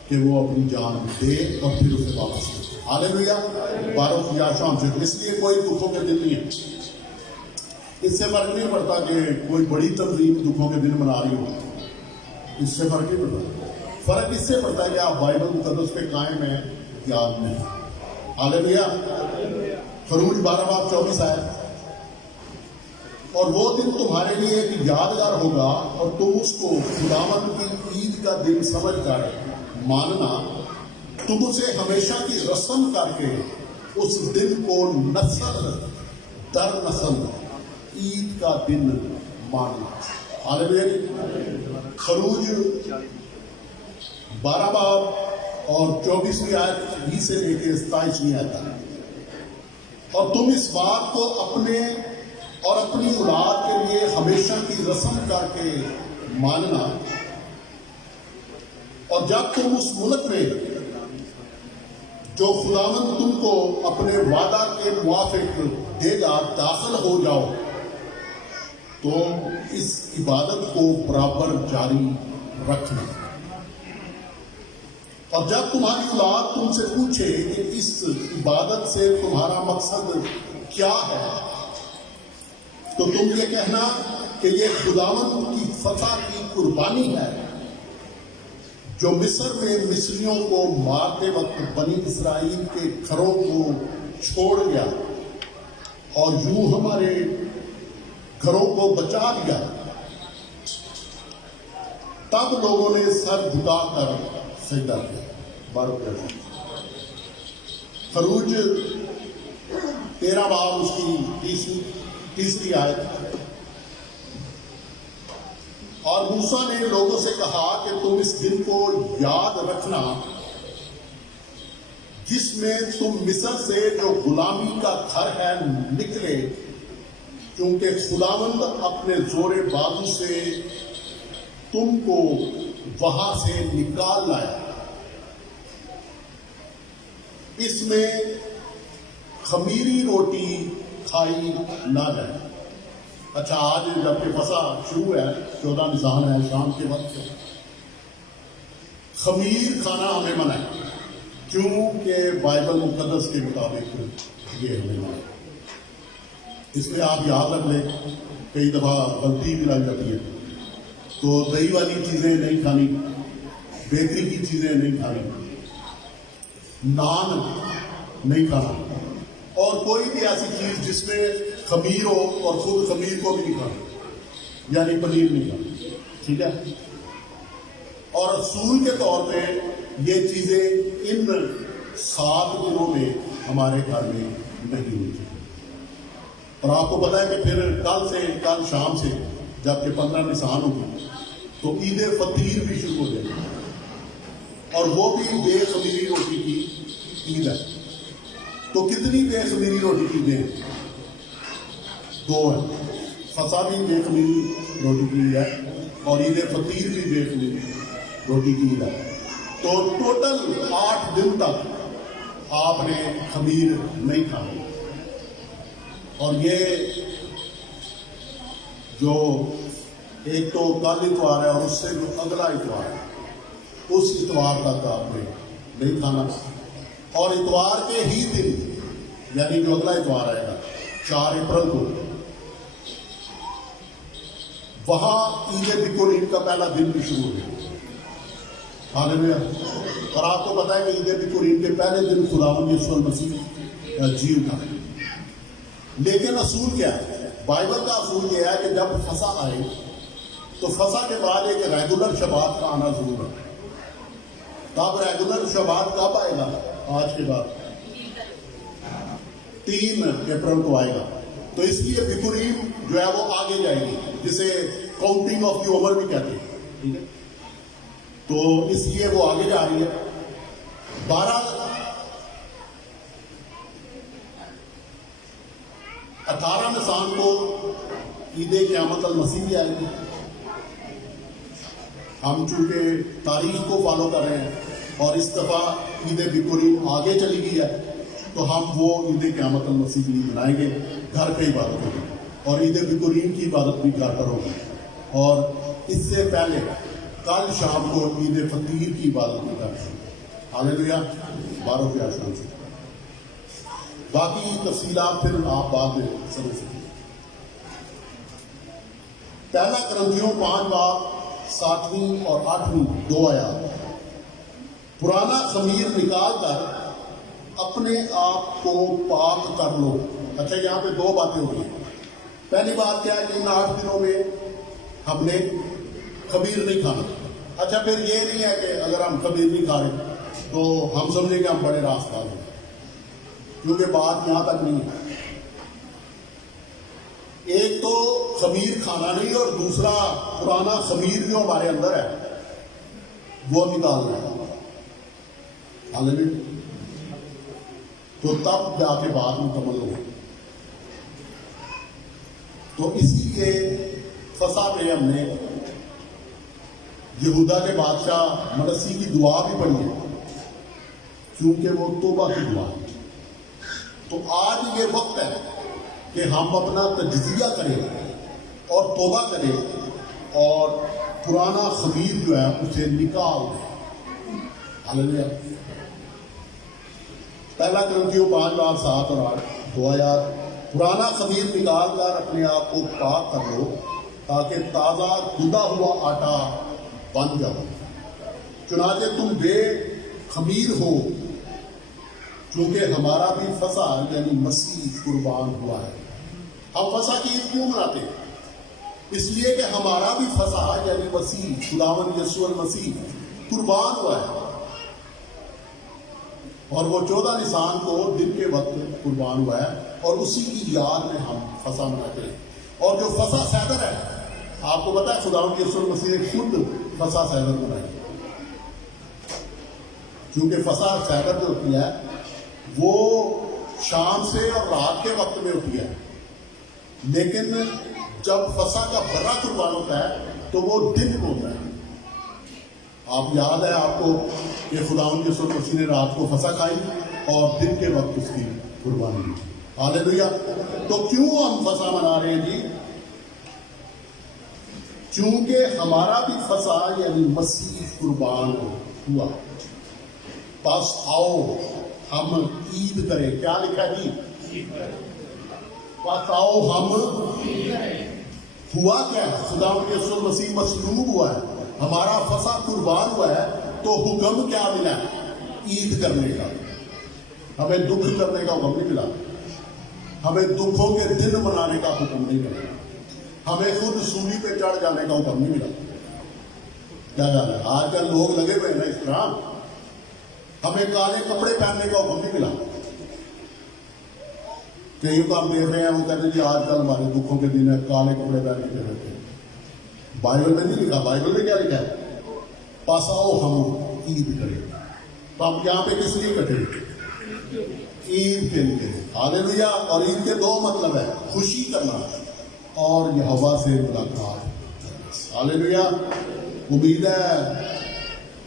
कि वो अपनी जान दे और फिर उसे वापस ले। हालेलुया। बारूक की आशाओं से इसलिए कोई दुखों के दिन नहीं है। इससे फर्क नहीं पड़ता कि कोई बड़ी तंजीम दुखों के दिन मना रही हो, इससे फर्क नहीं पड़ता। फर्क इससे पड़ता है कि आप बाइबल मुकद्दस पे कायम है या नहीं। हालेलुया। खरूज 12 बाब 24 आयत। और वो दिन तुम्हारे लिए एक यादगार होगा और तुम उसको खुदावन की ईद का दिन समझकर मानना। तुम उसे हमेशा की रस्म करके उस दिन को नस्ल दर नस्ल ईद का दिन मानना। हालेलुया। खरूज 12 बाब और 24वीं आयत 20 से लेकर 27वीं आयत। और तुम इस बात को अपने और अपनी औलाद के लिए हमेशा की रस्म करके मानना। और जब तुम उस मुल्क में जो खुदावन तुमको अपने वादा के मुआफिक देगा दाखिल हो जाओ, तो इस इबादत को बराबर जारी रखना। और जब तुम्हारी औलाद तुमसे पूछे कि इस इबादत से तुम्हारा मकसद क्या है, तो तुम ये कहना कि ये खुदावन की फतह की कुर्बानी है जो मिस्र में मिस्रियों को मारते वक्त बनी इस्राइल के घरों को छोड़ गया और यूं हमारे घरों को बचा लिया। तब लोगों ने सर झुकाकर सजदा किया। बारूक खरूज 13 बाब उसकी तीसरी आयत। और मूसा ने लोगों से कहा कि तुम इस दिन को याद रखना जिसमें तुम मिस्र से जो गुलामी का घर है निकले, क्योंकि खुदावंद अपने जोरे बाजू से तुमको वहां से निकाल लाया। इसमें खमीरी रोटी खाई ना जाए। अच्छा, आज जबकि फसा शुरू है, 14 निशान है, शाम के वक्त से खमीर खाना हमें मना है, क्योंकि बाइबल मुकद्दस के मुताबिक ये हमें मना है। इसलिए आप याद रख लें, कई दफा गलती भी लग जाती है। तो दही वाली चीजें नहीं खानी, बेकरी की चीजें नहीं खानी, नान नहीं खाना, और कोई भी ऐसी चीज जिसमें खमीर हो और खुद खमीर को भी नहीं खाना, यानी पनीर नहीं खाना, ठीक है। और असूल के तौर पे ये चीजें इन 7 दिनों में हमारे घर में नहीं होती। और आपको पता है कि फिर कल शाम से जबकि 15 निशान होगी तो ईद फतीर भी शुरू हो जाएगी, और वो भी बेखमीरी रोटी की ईद है। तो कितनी बेखमीरी रोटी की ईद है? 2 है। फसा भी बेखमीरी रोटी की ईद है और ईद फतीर भी बेखमीरी रोटी की ईद है। तो टोटल 8 दिन तक आपने खमीर नहीं खाना। और ये जो एक तो कल इतवार है और उससे जो अगला इतवार है, उस इतवार तक आपने नहीं खाना। और इतवार के ही दिन, यानी जो अगला इतवार आएगा 4 अप्रैल को, वहां ईद बिकुरीन का पहला दिन भी शुरू हो। हालेलुया। और आपको पता है कि ईद बिकुरीन के पहले दिन खुदावंद यीशु मसीह जी उठा। लेकिन असूल क्या है? बाइबल का असूल यह है कि जब फसा आए तो फसा के बाद एक रेगुलर शबात का आना जरूर है। तब रेगुलर शबात कब आएगा? आज के बाद 3 अप्रैल को आएगा। तो इसलिए बिकुरीन जो है वो आगे जाएगी, जिसे काउंटिंग ऑफ द ओवर भी कहते हैं, ठीक है। तो इसलिए वो आगे जा रही है। 18 निशान को ईद क़यामत अल मसीह भी आएगी। हम चूंकि तारीख को फॉलो कर रहे हैं और इस दफा ईद बिकुरीन आगे चली गई है, तो हम वो ईद क़यामत अल मसीह भी मनाएंगे। घर पे इबादत होगी और ईद बिकुरीन की इबादत भी घर पर होगी। और इससे पहले कल शाम को ईद फतीर की इबादत भी करेंगे। हालेलुया। 12 के आसान से बाकी तफसीलात फिर आप बाद में समझ सकेंगे। पहला करंथियों 5 बाब 7वीं और 8वीं 2 आयात। पुराना खमीर निकाल कर अपने आप को पाक कर लो। अच्छा, यहाँ पे 2 बातें हो रही हैं। पहली बात क्या है कि इन 8 दिनों में हमने खमीर नहीं खाना। अच्छा, फिर ये नहीं है कि अगर हम खमीर नहीं खा रहे तो हम समझेंगे हम बड़े रास्तार हैं, क्योंकि बात यहां तक नहीं है। एक तो खमीर खाना नहीं, और दूसरा पुराना खमीर जो हमारे अंदर है वो निकालना है। हालेलुया। तो तब जाके बात मुकम्मल हो। तो इसीलिए फसा पे हमने यहूदा के बादशाह मनसी की दुआ भी पढ़ी है, क्योंकि वो तौबा की दुआ है। तो आज ये वक्त है कि हम अपना तजजिया करें और तौबा करें और पुराना खमीर जो है उसे निकाल दें। हालेलुया। पहला करंथियों 5 बाब 7 और 8 2 आयात। पुराना खमीर निकाल कर अपने आप को पाक कर लो, ताकि ताज़ा गुदा हुआ आटा बन जाओ। चुनाचे तुम बेखमीर हो, क्योंकि हमारा भी फसा यानी मसीह कुर्बान हुआ है। हम फसा की ईद क्यों मनाते हैं? इसलिए कि हमारा भी फसा यानी मसीह खुदावंद यीशु मसीह कुर्बान हुआ है, और वो 14 निशान को दिन के वक्त कुर्बान हुआ है, और उसी की याद में हम फसा मनाते हैं। और जो फसा सैदर है आपको पता है खुदा यीशु मसीह ने खुद फसा सैलर बनाई, क्योंकि फसा सैलर जो होती है वो शाम से और रात के वक्त में होती है, लेकिन जब फसा का बड़ा कुर्बान होता है तो वो दिन में होता है। आप याद है आपको कि खुदा यीशु मसीह ने रात को फसा खाई और दिन के वक्त उसकी कुर्बानी दी। हालेलुया। तो क्यों हम फसा मना रहे हैं जी? क्योंकि हमारा भी फसा यानी मसीह कुर्बान हुआ। बस आओ हम ईद करें। क्या लिखा है जी? बस आओ हम हुआ क्या? खुदा यीशु मसीह मसलूब हुआ है, हमारा फसा कुर्बान हुआ है, तो हुक्म क्या मिला? ईद करने का। हमें दुख करने का हुक्म नहीं मिला, हमें दुखों के दिन मनाने का हुक्म नहीं मिला, हमें खुद सूली पे चढ़ जाने का हुक्म नहीं मिला। क्या जाना है आजकल लोग लगे हुए हैं ना इस तरह, हमें काले कपड़े पहनने का हुक्म नहीं मिला। कई को हम देख रहे हैं, वो कहते हैं जी आजकल हमारे दुखों के दिन है, काले कपड़े पहनने के रहते हैं। बाइबल में नहीं लिखा। बाइबल में क्या लिखा है? पास आओ हम ईद करें। तो हम यहाँ पे किस लिए इकट्ठे? ईद के लिए। हालेलुया। और ईद के दो मतलब है, खुशी करना और यहोवा से मुलाकात। हालेलुया। उम्मीद है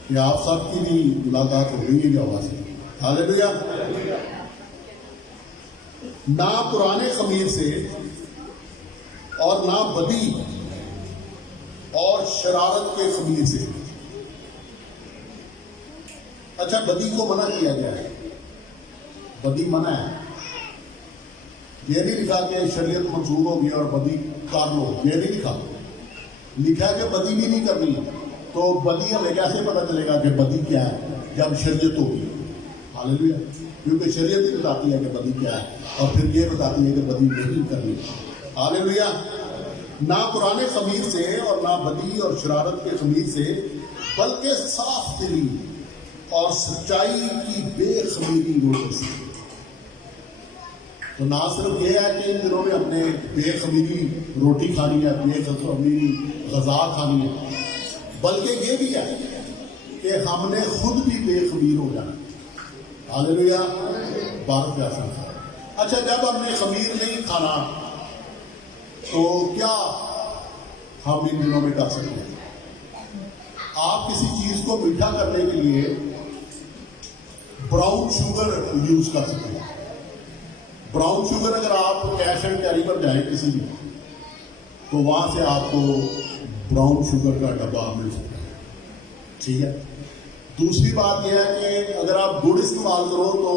कि आप सबकी भी मुलाकात हो गई है यहोवा से। हालेलुया। ना पुराने खमीर से और ना बदी और शरारत के खमीर से। अच्छा, बदी को मना किया गया है, बदी मना है। यह नहीं लिखा कि शरीयत मंसूर होगी और बदी कर लो, यह नहीं लिखा। लिखा है कि बदी भी नहीं करनी। तो बदी हमें कैसे पता चलेगा कि बदी क्या है? जब शरीयत होगी। हालेलुया। क्योंकि शरीयत ही बताती है कि बदी क्या है, और फिर ये बताती है कि बदी नहीं करनी। हालेलुया। ना पुराने खमीर से और ना बदी और शरारत के खमीर से, बल्कि साफ दिली और सच्चाई की बेखमीरी रोटी से। तो ना सिर्फ ये है कि इन दिनों में हमने बेखमीरी रोटी खानी है, बेखमीरी गजा खानी है, बल्कि ये भी है कि हमने खुद भी बेखमीर हो जाना। हालेलुया। बात क्या समझा? अच्छा, जब हमने खमीर नहीं खाना तो क्या हम इन दिनों में कर सकते हैं? आप किसी चीज को मीठा करने के लिए ब्राउन शुगर यूज कर सकते हैं। ब्राउन शुगर अगर आप कैश एंड कैरी पर जाए किसी भी, तो वहां से आपको ब्राउन शुगर का डब्बा मिल सकता है। ठीक है। दूसरी बात यह है कि अगर आप गुड़ इस्तेमाल करो तो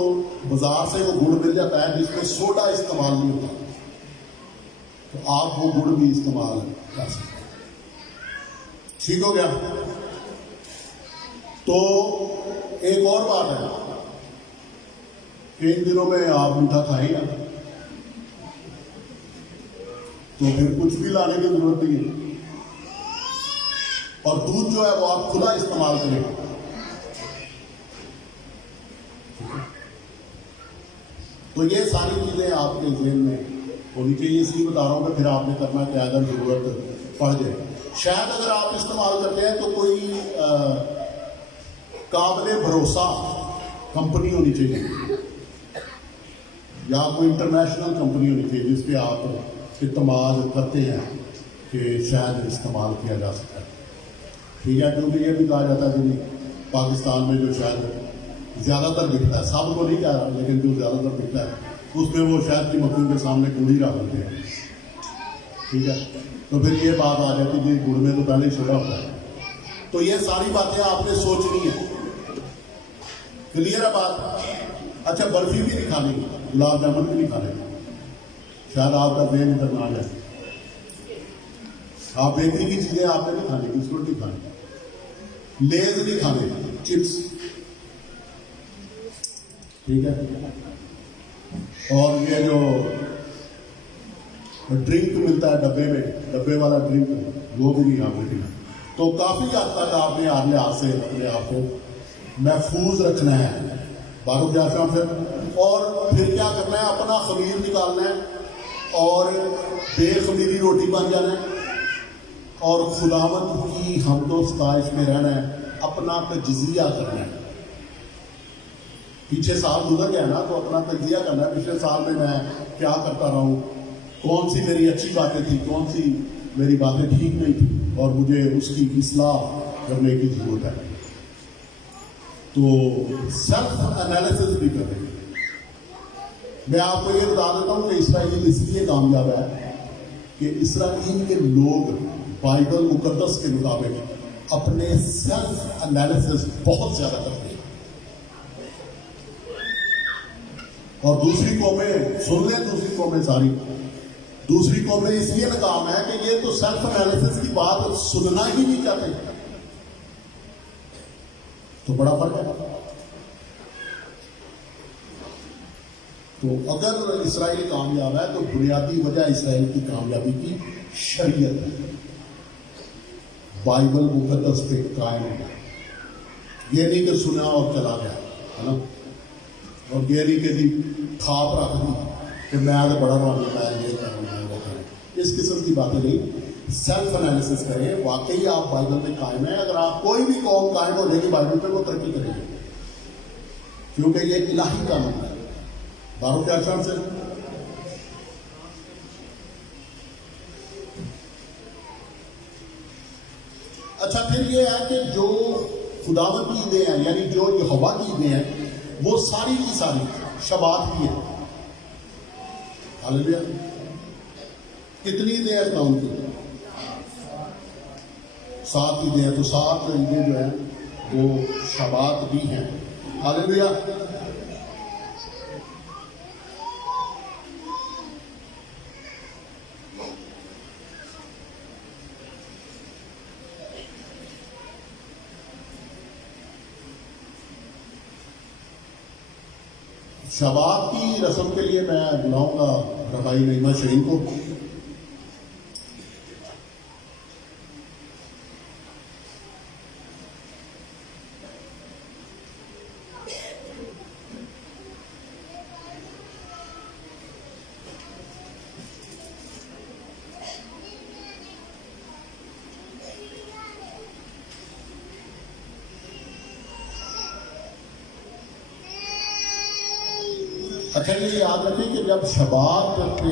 बाजार से वो गुड़ मिल जाता है जिसमें सोडा इस्तेमाल नहीं होता, तो आप वो गुड़ भी इस्तेमाल कर सकते हैं। ठीक हो गया। तो एक और बात है कि इन दिनों में आप मीठा खाएंगे तो फिर कुछ भी लाने की जरूरत नहीं है, और दूध जो है वो आप खुला इस्तेमाल करें। तो ये सारी चीजें आपके ज़हन में होनी चाहिए। इसलिए बता रहा हूं कि फिर आपने करना क्या अगर जरूरत पड़ जाए। शायद अगर आप इस्तेमाल करते हैं तो कोई काबिले भरोसा कंपनी होनी चाहिए, या कोई इंटरनेशनल कंपनी होनी चाहिए जिस पे आप इत्तेमाद करते हैं कि शायद इस्तेमाल किया जा सकता है। ठीक है। क्योंकि ये भी कहा जाता है कि पाकिस्तान में जो शायद ज्यादातर बिकता है, सब को नहीं कह रहा, लेकिन जो ज्यादातर बिकता है उसमें वो शायद की मक्खियों के सामने गुड़ ही रख देते हैं। ठीक है। तो फिर ये बात आ जाती है कि गुड़ में तो पहले ही सोडा होता है। तो ये सारी बातें आपने सोचनी है। क्लियर है बात? अच्छा, बर्फी भी नहीं खानी, गुलाब जामुन भी नहीं खाने, शायद आपका ब्रेन इधर ना आ जाए। आप बेकरी की चीजें आपने नहीं खानी, बिस्कुट नहीं खाने, लेज नहीं खाने, चिप्स। ठीक है। और ये जो ड्रिंक मिलता है डब्बे में, डब्बे वाला ड्रिंक, वो भी नहीं आपने पीना। तो काफी हद तक आपने हर लिहाज से अपने आप को महफूज रखना है। बारूक जाशा से। और फिर क्या करना है? अपना खमीर निकालना है और बेखमीरी रोटी बन जाना है। और खुदावंद की हमदोस्ताइश में रहना है, अपना तजिया करना है। पीछे साल गुजर गया ना, तो अपना तजिया करना है, पिछले साल में मैं क्या करता रहा हूँ, कौन सी मेरी अच्छी बातें थी, कौन सी मेरी बातें ठीक नहीं थी, और मुझे उसकी इस्लाह करने की जरूरत है। तो सेल्फ एनालिसिस भी करें। मैं आपको ये बता देता हूँ कि इसराइल इसलिए कामयाब है कि इसराइल के लोग बाइबल मुकद्दस के मुताबिक अपने सेल्फ एनालिसिस बहुत ज्यादा करते हैं। और दूसरी कौमें सुन लें, दूसरी कौमें सारी दूसरी कौमें इसलिए नाकाम है कि ये तो सेल्फ एनालिसिस की बात सुनना ही नहीं चाहते। तो बड़ा फर्क है। तो अगर इसराइल कामयाब है तो बुनियादी वजह इसराइल की कामयाबी की शरीयत है, बाइबल मुकद्दस पे कायम है। ये नहीं कि सुना और चला गया, है ना, और ये नहीं कि थाप रख दी कि मैं तो बड़ा मानू, मैं ये करूँगा वो करूँ। इस किस्म की बातें नहीं। सेल्फ एनालिसिस करें, वाकई आप बाइबल में कायम है। अगर आप कोई भी कौम कायम हो जाएगी बाइबल पे, वो तरक्की करेगी, क्योंकि ये इलाही कानून है। बारों के अक्षर से अच्छा, फिर ये है कि जो खुदावत की ईदें हैं, यानी जो यहोवा की ईदें हैं, वो सारी की सारी शबात की है। हालेलुया। कितनी ईदें हैं खुदावत की? 7 ईदें हैं। तो 7 ईदें जो है वो शबात भी हैं। हालेलुया। शबाब की रस्म के लिए मैं बुलाऊंगा रबाई नईमा शरीन को। अच्छा, ये याद रखें कि जब शबात पे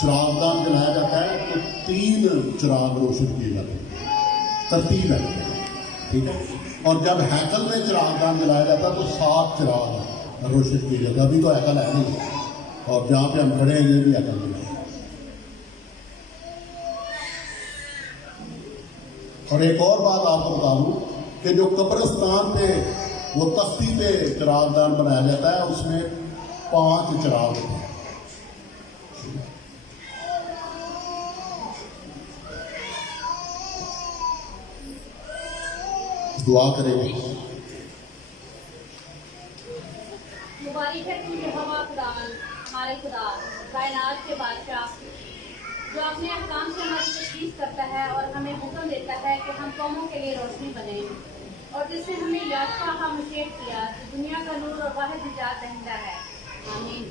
चिरागदान जलाया जाता है तो 3 चिराग रोशन किए जाते हैं, तरतीब है, ठीक है। और जब हैकल में चिरागदान जलाया जाता है तो 7 चिराग रोशन किए जाते हैं। अभी तो हैकल है नहीं, और जहाँ पे हम खड़े हैं ये भी हैकल नहीं है। और एक और बात आपको बता दूं कि जो कब्रिस्तान पे वो तख्ती पे चिरागदान बनाया जाता है, उसमें 5 चिराग होते हैं। दुआ करेंगे। मुबारक है तू यहोवा खुदा, हमारे खुदा, कायनात के बादशाह, जो अपने अहकाम से हमारी तशरीफ करता है और हमें हुक्म देता है कि हम कौमों के लिए रोशनी बने, और जिसने हमें याकूब का मुशेर किया कि दुनिया का नूर और वाहिद निजात दहिंदा है। आमीन।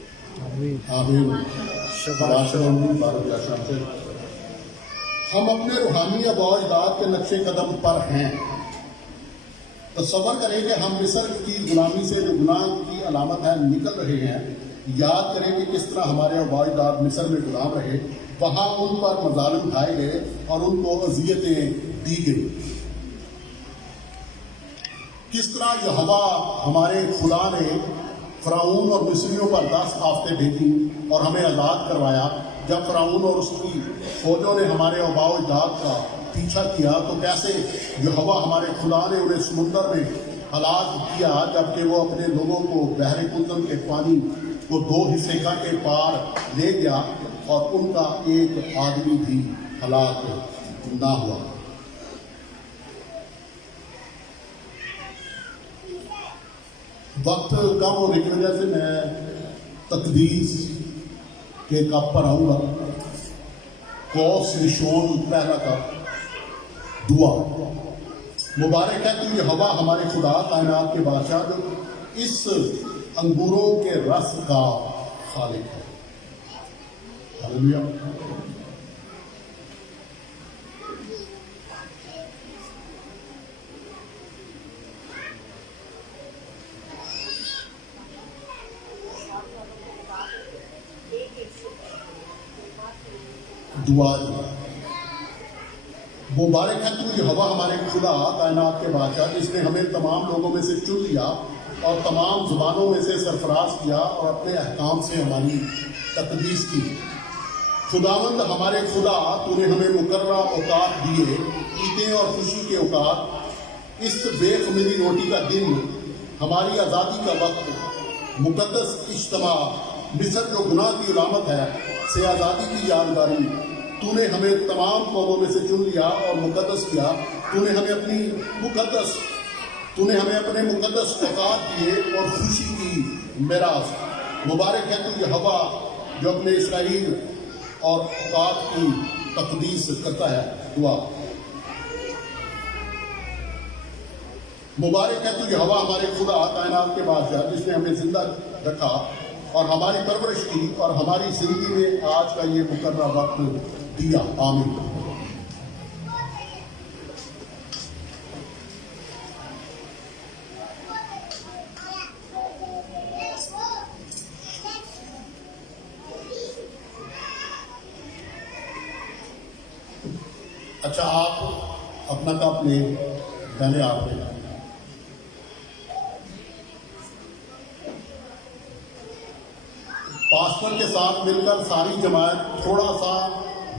हम अपने रूहानी अबाजदाद के नक्शे कदम पर हैं, तो सब्र करें कि हम मिस्र की गुलामी से जो गुनाह की अलामत है निकल रहे हैं। याद करें कि किस तरह हमारे अबाजदाद मिस्र में गुलाम रहे, वहां उन पर मजालिम ढाए गए और उनको अजियतें दी गई। किस तरह यहोवा हमारे खुदा ने फ़िरौन और मिस्रियों पर 10 आफतें भेजी और हमें आज़ाद करवाया। जब फ़िरौन और उसकी फौजों ने हमारे आबाओ अजदाद का पीछा किया, तो कैसे यहोवा हमारे खुदा ने उन्हें समुद्र में हलाक किया, जबकि वो अपने लोगों को बहरे कुंदन के पानी को 2 हिस्से करके पार ले गया और उनका एक आदमी भी हलाक ना हुआ। वक्त कम होने की वजह से मैं तकदीस के कप पर आऊंगा। कौस निशोन पहला कप। दुआ। मुबारक है तू यहोवा हमारे खुदा, कायनात के बादशाह, जो इस अंगूरों के रस का खालिक है। हालेलुया। दुआ दी। मुबारक है तू यहोवा हमारे खुदा कायनात के बादशाह, जिसने हमें तमाम लोगों में से चुन लिया और तमाम जुबानों में से सरफराज किया और अपने अहकाम से हमारी तकदीस की। खुदावंद हमारे खुदा, तूने हमें मुकर्रर औकात दिए, ईदें और खुशी के औकात, इस बेखमीरी रोटी का दिन, हमारी आज़ादी का वक्त, मुकद्दस इज्तिमा, मिस्र जो गुनाह की अलामत है से आज़ादी की यादगारी। तूने हमें तमाम कौमों में से चुन लिया और मुकद्दस किया। तूने हमें अपने मुकद्दस औकात दिए और खुशी की मेराज। मुबारक है तू यहोवा जो अपने इसराइल और औकात की तकदीस करता है। दुआ। मुबारक है तू यहोवा हमारे खुदा कायनात के बादशाह, जिसने हमें जिंदा रखा और हमारी परवरिश की और हमारी जिंदगी में आज का ये मुकर्रर वक्त दिया। आमीन। अच्छा, आप अपना कप ले, पहले आप ले। पासवान के साथ मिलकर सारी जमात थोड़ा सा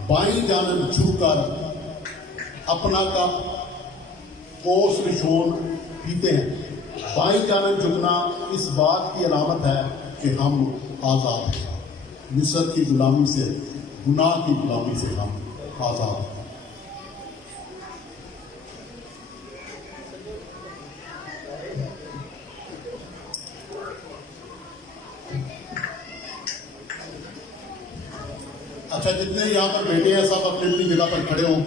बाईं जानब झुककर अपना कप कोस निशोन पीते हैं। बाईं जानब झुकना इस बात की अलामत है कि हम आज़ाद हैं। मिस्र की गुलामी से, गुनाह की गुलामी से हम आज़ाद हैं। अच्छा, जितने यहाँ पर बैठे हैं सब अपनी अपनी जगह पर खड़े हों।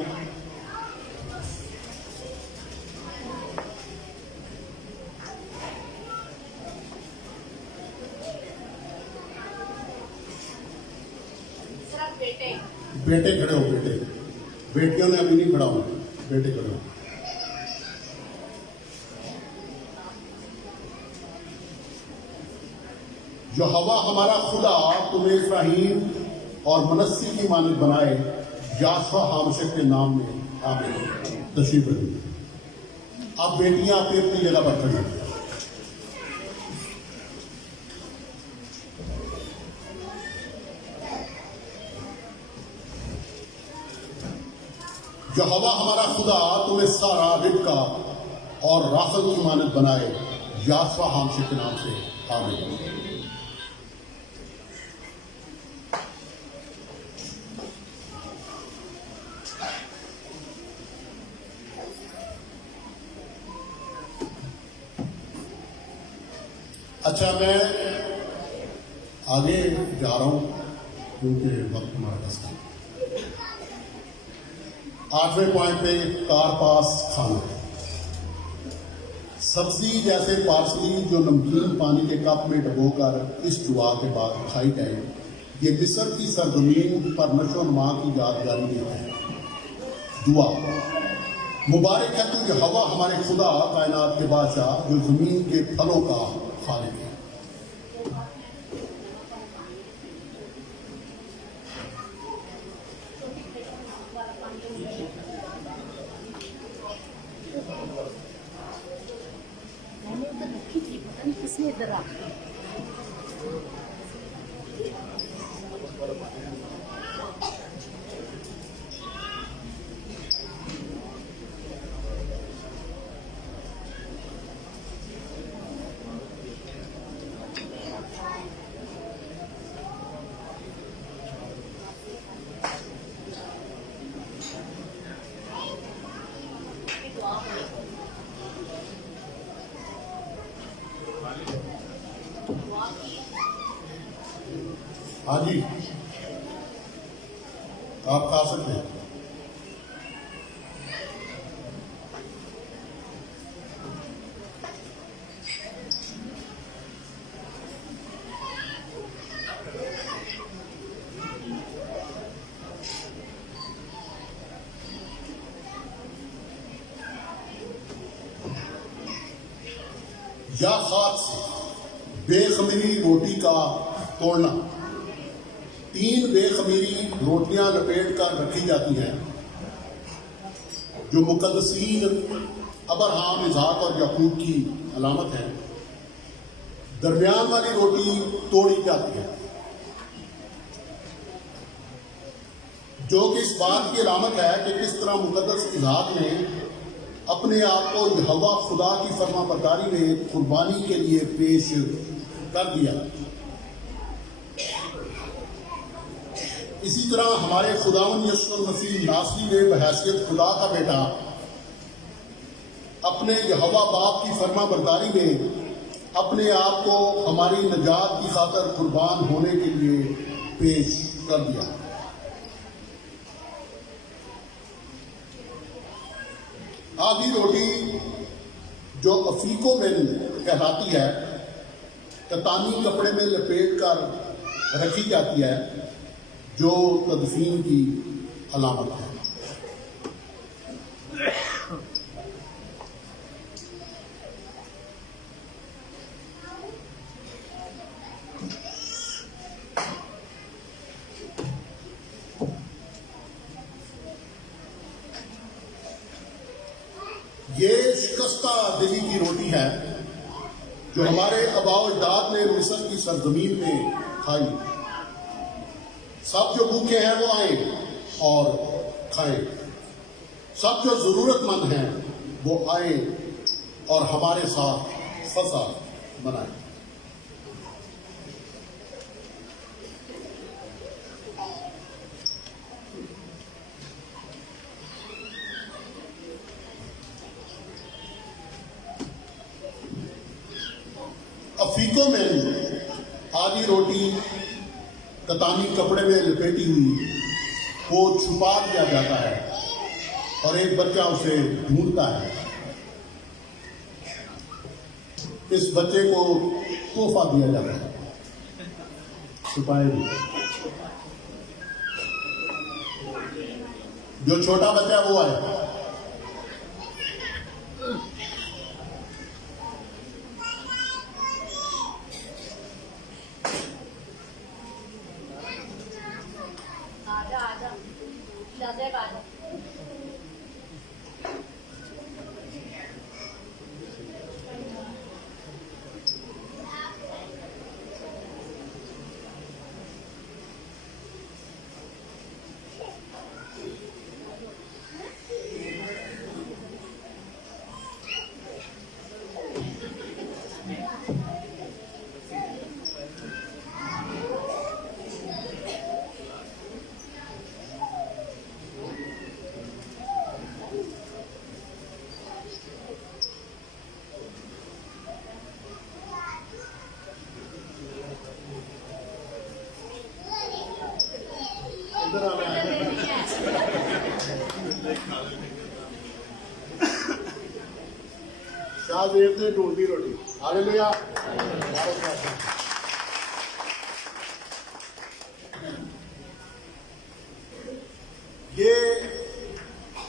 बेटे खड़े हो, बेटे। बेटियों ने अभी नहीं खड़ा हो, बेटे खड़े हो। यहोवा हमारा खुदा तुम्हें इब्राहीम और मनस्सी की मानद बनाए, याशवा हामशक के नाम में। आमीन। तशरीफ रखिए। अब बेटियां अपनी अपनी जगह पर खड़ी हैं। यहोवा हमारा खुदा तुम्हें सारा, रिबका और राखल की मानद बनाए, याशवा हामशक के नाम से। आमीन। अच्छा, मैं आगे जा रहा हूं क्योंकि वक्त हमारे पास है। 8वें पॉइंट पे कार पास खाना। सब्जी जैसे पार्सली जो नमकीन पानी के कप में डुबोकर इस दुआ के बाद खाई जाए, ये मिस्र की सरजमीन पर नशो-नुमा की यादगारी देता है। दुआ। मुबारक है तू यहोवा हमारे खुदा कायनात के बादशाह, जो जमीन के फलों का खालिक है। किसने इधर रखा? हाँ जी, आप खा सकते हैं। या हाथ से बेखमीरी रोटी का तोड़ना। 3 बेखमीरी रोटियां लपेट कर रखी जाती हैं जो मुकद्दसीन अब्राहम, इसहाक और याकूब की अलामत है। दरमियान वाली रोटी तोड़ी जाती है जो कि इस बात की अलामत है कि किस तरह मुकद्दस इसहाक ने अपने आप को यहोवा खुदा की फरमाबरदारी में कुर्बानी के लिए पेश कर दिया। इसी तरह हमारे खुदावंद यीशु मसीह नासरी ने बहैसियत खुदा का बेटा अपने यहोवा बाप की फरमाबरदारी में अपने आप को हमारी निजात की खातिर कुर्बान होने के लिए पेश कर दिया। आधी रोटी जो अफीको में कहलाती है, कतानी कपड़े में लपेट कर रखी जाती है जो तदफीन की अलामत है। ये शिकस्ता दिली की रोटी है जो हमारे आबाओ अजदाद ने मिस्र की सरजमीन में खाई। सब जो भूखे हैं वो आए और खाएं, सब जो जरूरतमंद हैं वो आए और हमारे साथ फसह मनाएं। अफीकों में आधी रोटी कतानी कपड़े में लपेटी हुई को छुपा दिया जाता है और एक बच्चा उसे ढूंढता है। इस बच्चे को तोहफा दिया जाता है, छुपाए भी। जो छोटा बच्चा वो है शाहदेव ने ढूंढी रोटी। हालेलुया। ये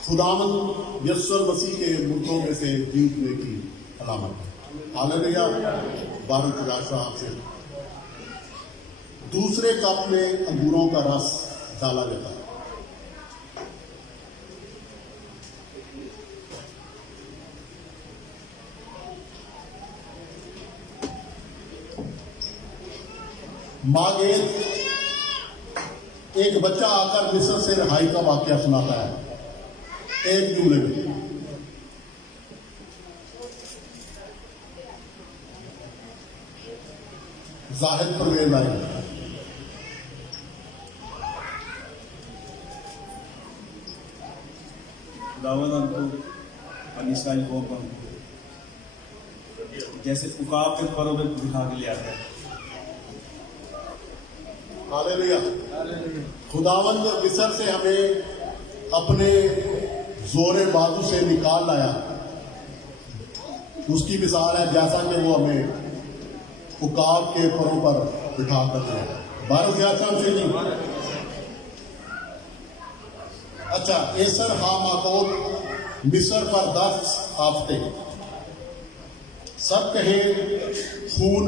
खुदावंद यीशु मसीह के मुर्दों में से जीतने की अलामत है। हालेलुया। बारूक राशा से दूसरे कप में अंगूरों का रस डाला जाता है। मागेल एक बच्चा आकर मिस्र से रिहाई का वाकया सुनाता है एक जुमले में। जाहिद परवेज आए। खुदावंद हमको इसराइल को जैसे उकाब के फरों में दिखा के ले आता है। हालेलुया। खुदावंद मिस्र से हमें अपने जोरे बाजू से निकाल लाया। उसकी मिसाल है जैसा कि वो हमें उकाब के फरों पर बिठा कर दिया। 12 से नहीं। अच्छा, एसर हामाकोत मिस्र पर 10 हफ्ते सब कहे खून,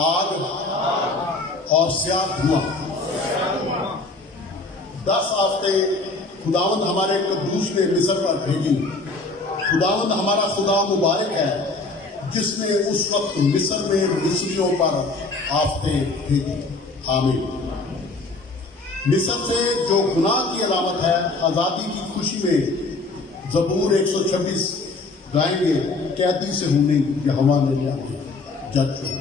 आग और स्याह धुआं। 10 हफ्ते खुदावंद हमारे कद्दूस ने मिस्र पर भेजी। खुदावंद हमारा खुदा मुबारक है जिसने उस वक्त मिस्र में मिस्रियों पर आफतें भेजी। आमीन। मिस्र से जो गुनाह की अलामत है, आजादी की खुशी में जबूर 126 गाएंगे, कैदी से होने यहोवा ने लिया जज चुना।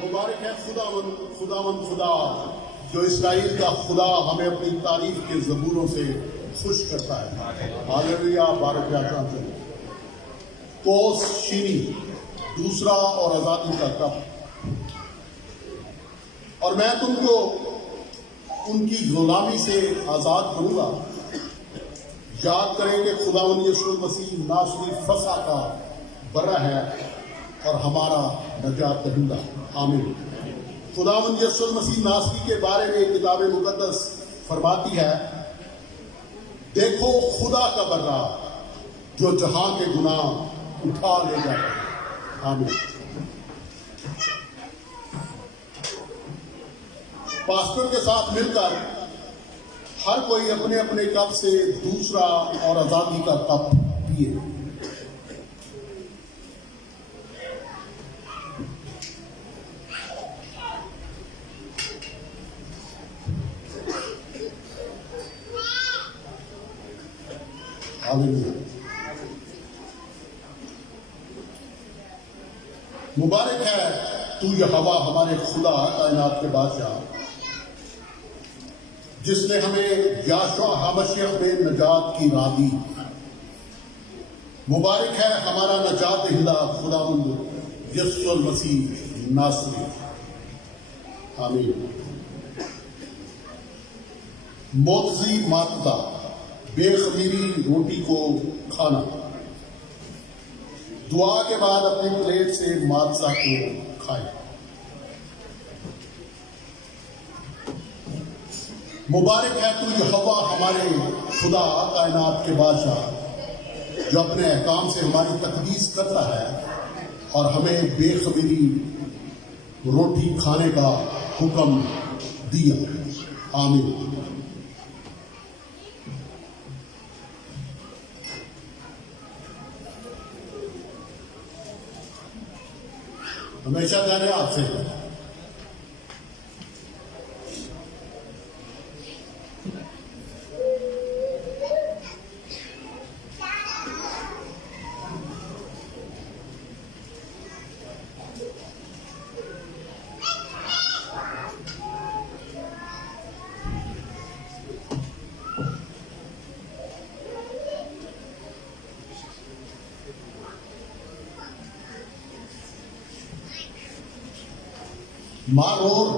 मुबारक है खुदावंद खुदा जो इस्राएल का खुदा हमें अपनी तारीफ के ज़बूरों से खुश करता है। हालेलुया, बारक या कोस शीनी दूसरा और आजादी का कप। और मैं तुमको उनकी गुलामी से आजाद करूंगा। याद करें कि खुदावंद यीशु मसीह नासरी फसा का बर्रा है और हमारा नजात दहिंदा। आमीन। खुदावंद यीशु मसीह नासरी के बारे में किताब मुकद्दस फरमाती है, देखो खुदा का बर्रा जो जहां के गुनाह उठा ले जाता है। आमीन। पास्टर के साथ मिलकर हर कोई अपने अपने कप से दूसरा और आजादी का कप पिए। हालेलुया। मुबारक है तू यहोवा हमारे खुदा कायनात के बादशाह, जिसने हमें याशुआ हामशियह में नजात की राह दी। मुबारक है हमारा नजात दहिंदा खुदावंद यीशु मसीह नासरी। आमीन। मोतजी मातदा, बेखमीरी रोटी को खाना। दुआ के बाद अपनी प्लेट से मातसा को खाए। मुबारक है तू यहोवा हमारे खुदा कायनात के बादशाह, जो अपने अहकाम से हमारी तकदीस करता है और हमें बेखमीरी रोटी खाने का हुक्म दिया। आमीन। हमेशा जाने आपसे मारोर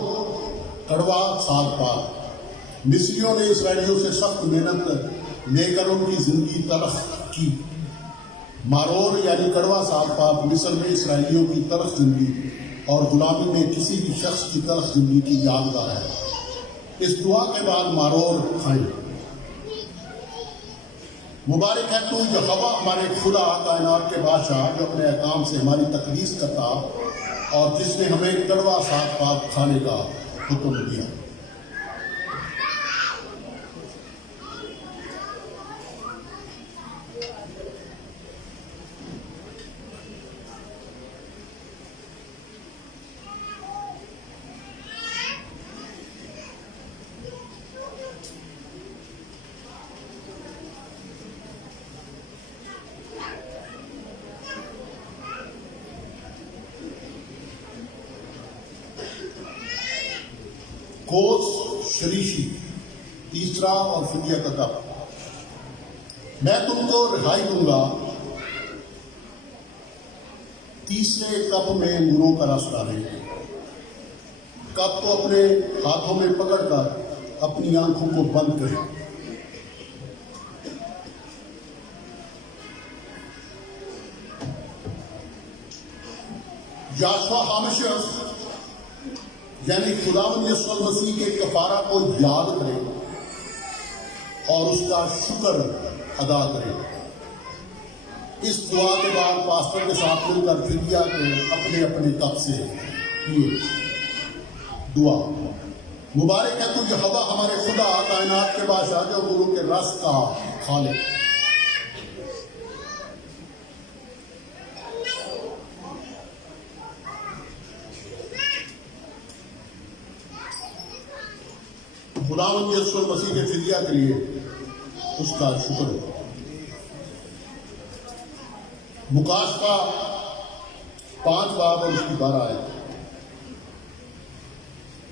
कड़वा साग पात। मिस्रियों ने इसराइलियों से सख्त मेहनत लेकर उनकी जिंदगी तलख की। मारोर यानी कड़वा साग पात मिस्र में इसराइलियों की तलख जिंदगी और गुलामी में किसी भी शख्स की तलख जिंदगी की यादगार है। इस दुआ के बाद मारोर खाएं। मुबारक है तू यहोवा हमारे खुदा कायनात के बादशाह, जो अपने अहकाम से हमारी तकदीस करता और जिसने हमें कड़वा साग पात खाने का हुक्म दिया। कोस शरीशी तीसरा और फिदिया का कप। मैं तुमको रिहाई दूंगा। तीसरे कप में अंगूरों का रस डालें। कप को अपने हाथों में पकड़कर अपनी आंखों को बंद करें। याशुआ हामशियह यानी खुदावंद यीशु मसीह के कफारा को याद करें और उसका शुक्र अदा करें। इस दुआ के बाद पास्टर के साथ मिलकर फिदिया को अपने अपने कप से पिए। दुआ। मुबारक है तू यहोवा हमारे खुदा कायनात के बादशाह, जो गुरु के रस का खालिक। खुदावंद यीशु मसीह के फिदिया के लिए उसका शुक्र हो। मुकाशफा 5 बाब और उसकी 12 आयत।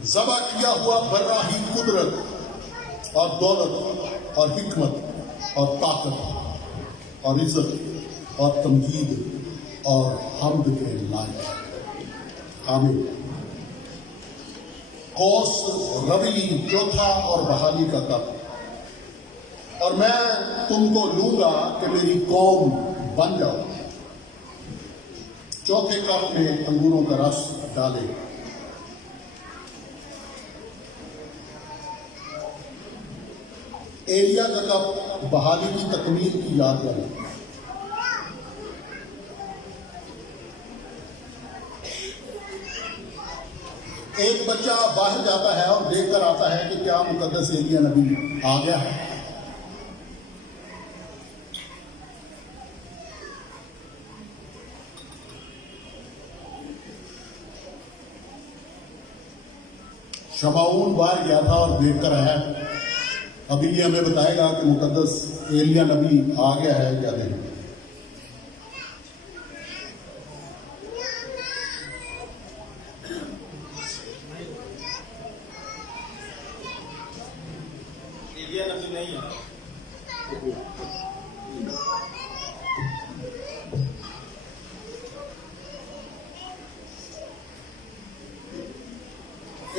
ज़बा किया हुआ बर्राही कुदरत और दौलत और हिकमत और ताकत और इज्जत और तमजीद और हम्द के लायक। आमीन। कौस रवि चौथा और बहाली का कप। और मैं तुमको लूंगा कि मेरी कौम बन जाओ। चौथे कप में अंगूरों का रस डाले। एलिया का कप बहाली की तकमील की याद दिलाए। एक बच्चा बाहर जाता है और देखकर आता है कि क्या मुकद्दस एलिया नबी आ गया है। शमाऊन बाहर गया था और देखकर आया। अभी ये हमें बताएगा कि मुकद्दस एलिया नबी आ गया है या नहीं। एलिया नबी नहीं है।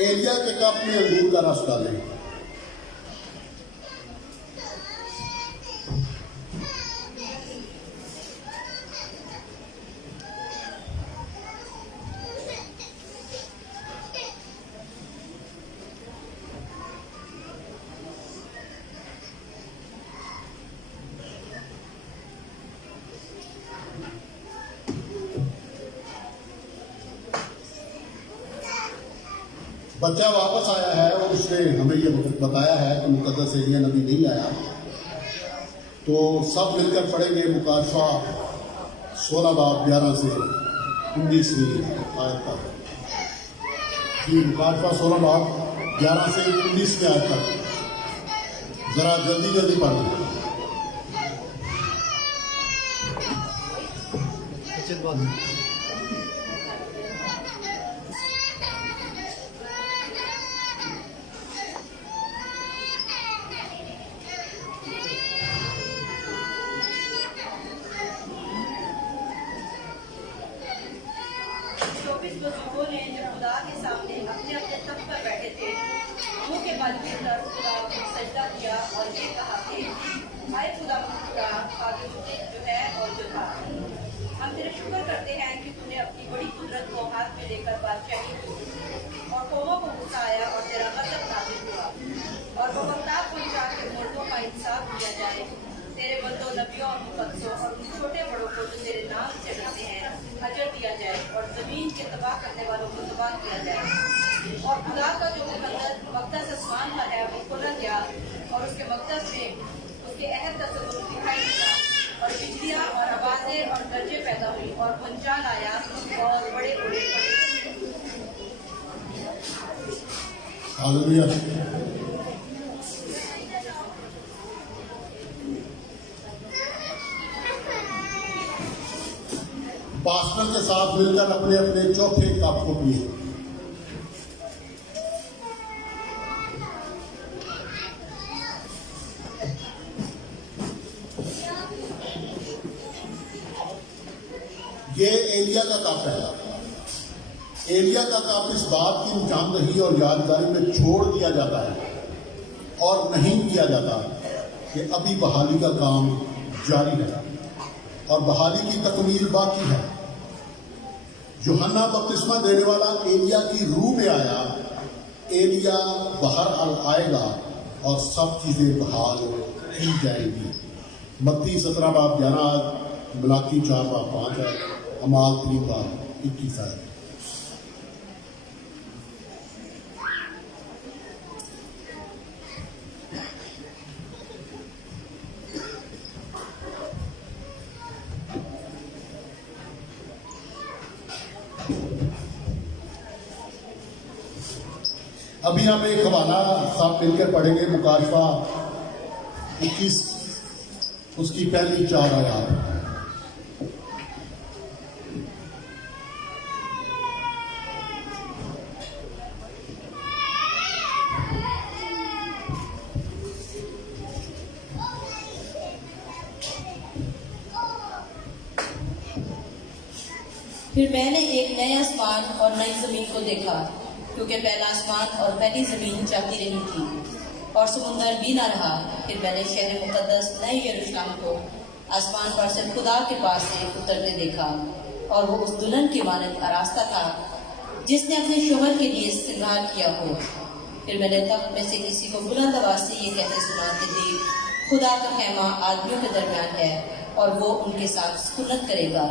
एलिया के कप में अंगूर का रस डालें। बच्चा वापस आया है और उसने हमें ये बताया है कि मुकद्दस एलिया नबी नहीं आया। तो सब मिलकर पढ़ेंगे मुकाशवा 16 बाब 11 से 19वीं आयत तक। जी, मुकाशवा 16 बाब 11 से 19वीं आयत तक जरा जल्दी जल्दी पढ़ें। बुजुर्गों ने जब खुदा के सामने अपने अपने तख्त पर बैठे थे, मुंह के बल के तरफ खुदा को सजदा किया और ये कहा कि हाय खुदा जो है और जो था, हम तेरे शुक्र करते हैं कि तूने अपनी बड़ी कुदरत को हाथ में लेकर बादशाही की और कौमों को गुस्साया और तेरा गज़ब नाज़िल हुआ और वो वक्ता पहुंचा के मुर्दों का इंसाफ किया जाए। तेरे बंदों नबियों और मुकद्दसों और उन छोटे बड़ों को जो तेरे नाम से डरते हैं अजर दिया जाए और जमीन के तबाह करने वालों को तबाह किया जाए। और खुदा का जो मक़दस आसमान पर है वो खोला गया और उसके मक़दस में उसके अहद का सबूत दिखाई दिया और बिजलियाँ और आवाज़ें और गरजें पैदा हुई और भूचाल आया और बड़े ओले पड़े। हालेलुया। पास्टर के साथ मिलकर अपने अपने चौथे कप को पिए। ये एलिया का कप है। एलिया का कप इस बात की निशानदही और यादगारी में छोड़ दिया जाता है और नहीं किया जाता कि अभी बहाली का काम जारी है और बहाली की तकमील बाकी है। यूहन्ना बपतिस्मा देने वाला एलिया की रूह में आया। एलिया बाहर आएगा और सब चीजें बहाल की जाएंगी। मत्ती 17 बाब 11, मलाकी 4 बाब 5 है, अमाल 3 बाब 21 है। अभी हम एक हवाला सब मिलकर पढ़ेंगे मुकाशवा 21 उसकी पहली 4 आयत। फिर मैंने एक नए आसमान और नई जमीन को देखा, क्योंकि पहला आसमान और पहली जमीन जाती रही थी और समुंदर भी न रहा। फिर मैंने शहर मुकद्दस नए यरूशलेम को आसमान पर से खुदा के पास से उतरते देखा और वो उस दुल्हन की मानद आरास्ता था जिसने अपने शोहर के लिए श्रृंगार किया हो। फिर मैंने तख्त में से किसी को बुलंद आवाज से ये कहते सुना कि देख, खुदा का खेमा आदमियों के दरमियान है और वो उनके साथ सुकूनत करेगा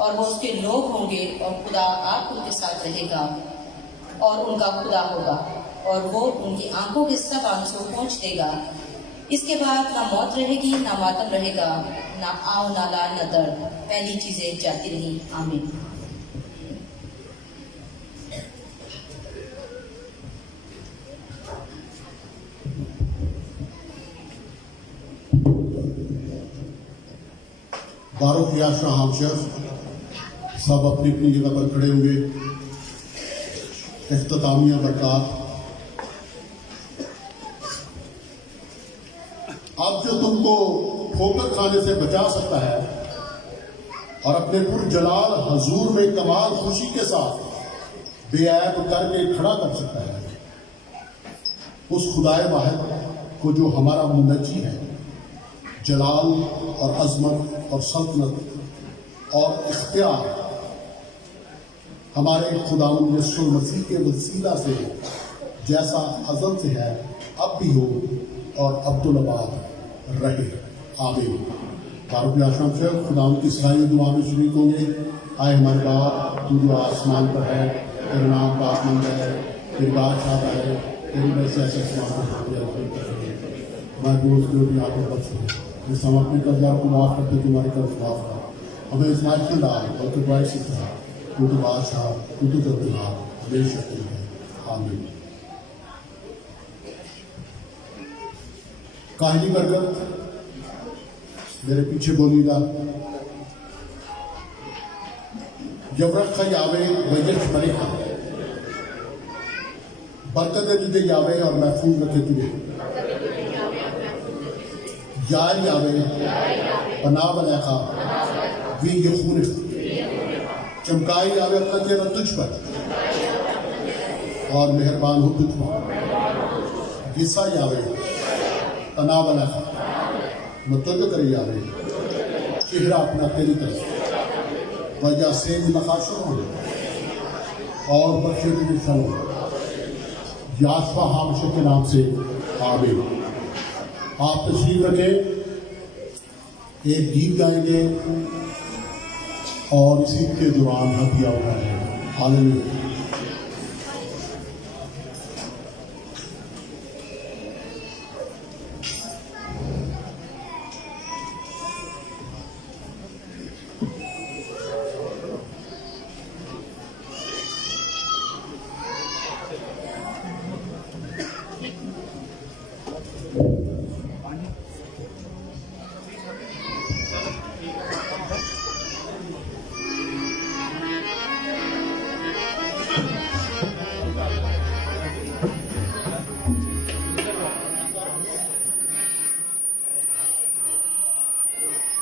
और वो उसके लोग होंगे और खुदा आप उनके साथ रहेगा और उनका खुदा होगा और वो उनकी आंखों के सब आंसू पोंछ देगा। इसके बाद ना मौत रहेगी, ना मातम रहेगा, ना आओ नाला, ना दर्द। पहली चीजें जाती रही। आमीन। बारूक याशा हामशफ सब अपनी अपनी जगह पर खड़े हुए इख्तितामिया बरकत। अब जो तुमको ठोकर खाने से बचा सकता है और अपने पुर जलाल हजूर में कमाल खुशी के साथ बेऐब करके खड़ा कर सकता है, उस खुदाए वाहिद को जो हमारा मुनज्जी है, जलाल और अजमत और सल्तनत और इख्तियार हमारे खुदावंद यीशु मसीह के वसीला से जैसा अज़ल से है, अब भी हो और अब्दुल-अबाद रहे। आमीन। बारूक आशम से खुदावंद की सराही दुआ में शरीक होंगे। आए हमारे बाप, तू जो आसमान पर है, तेरा नाम पाकमंद है, तेरी बादशाह है, तेरी वैसे ऐसे आसमान पर मैं बोझ को भी आगे बढ़ सकूँ। जिस हम अपने कर्जा को माफ़ करते तुम्हारे कर्ज माफ़ कर, हमें इस माइक में डाल और तो बाई सिखा, तू तो बादशाह, तू तो जगदीहार हमेशा तू है। आमीन। कहानी बरकत मेरे पीछे बोलीगा, जब रखा यावे वजह मरेगा, बरकत दे तुझे यावे और महफूज रखे तुझे, यार यावे पनाह बनेखा वी यखून, चमकाई यावे अपना चेहरा तुझ पर और मेहरबान हो तुझ पर, गिसा यावे पनाह बनेखा मतोजो करे यावे, चेहरा अपना तेरी तरफ वजह से नकाशों हो और बच्चे तुझे सलो यासफा हामशे के नाम से। आमीन। आप तशरीफ रखें, एक गीत गाएंगे और इसी के दौरान हथिया उठाएंगे। हालेलुया।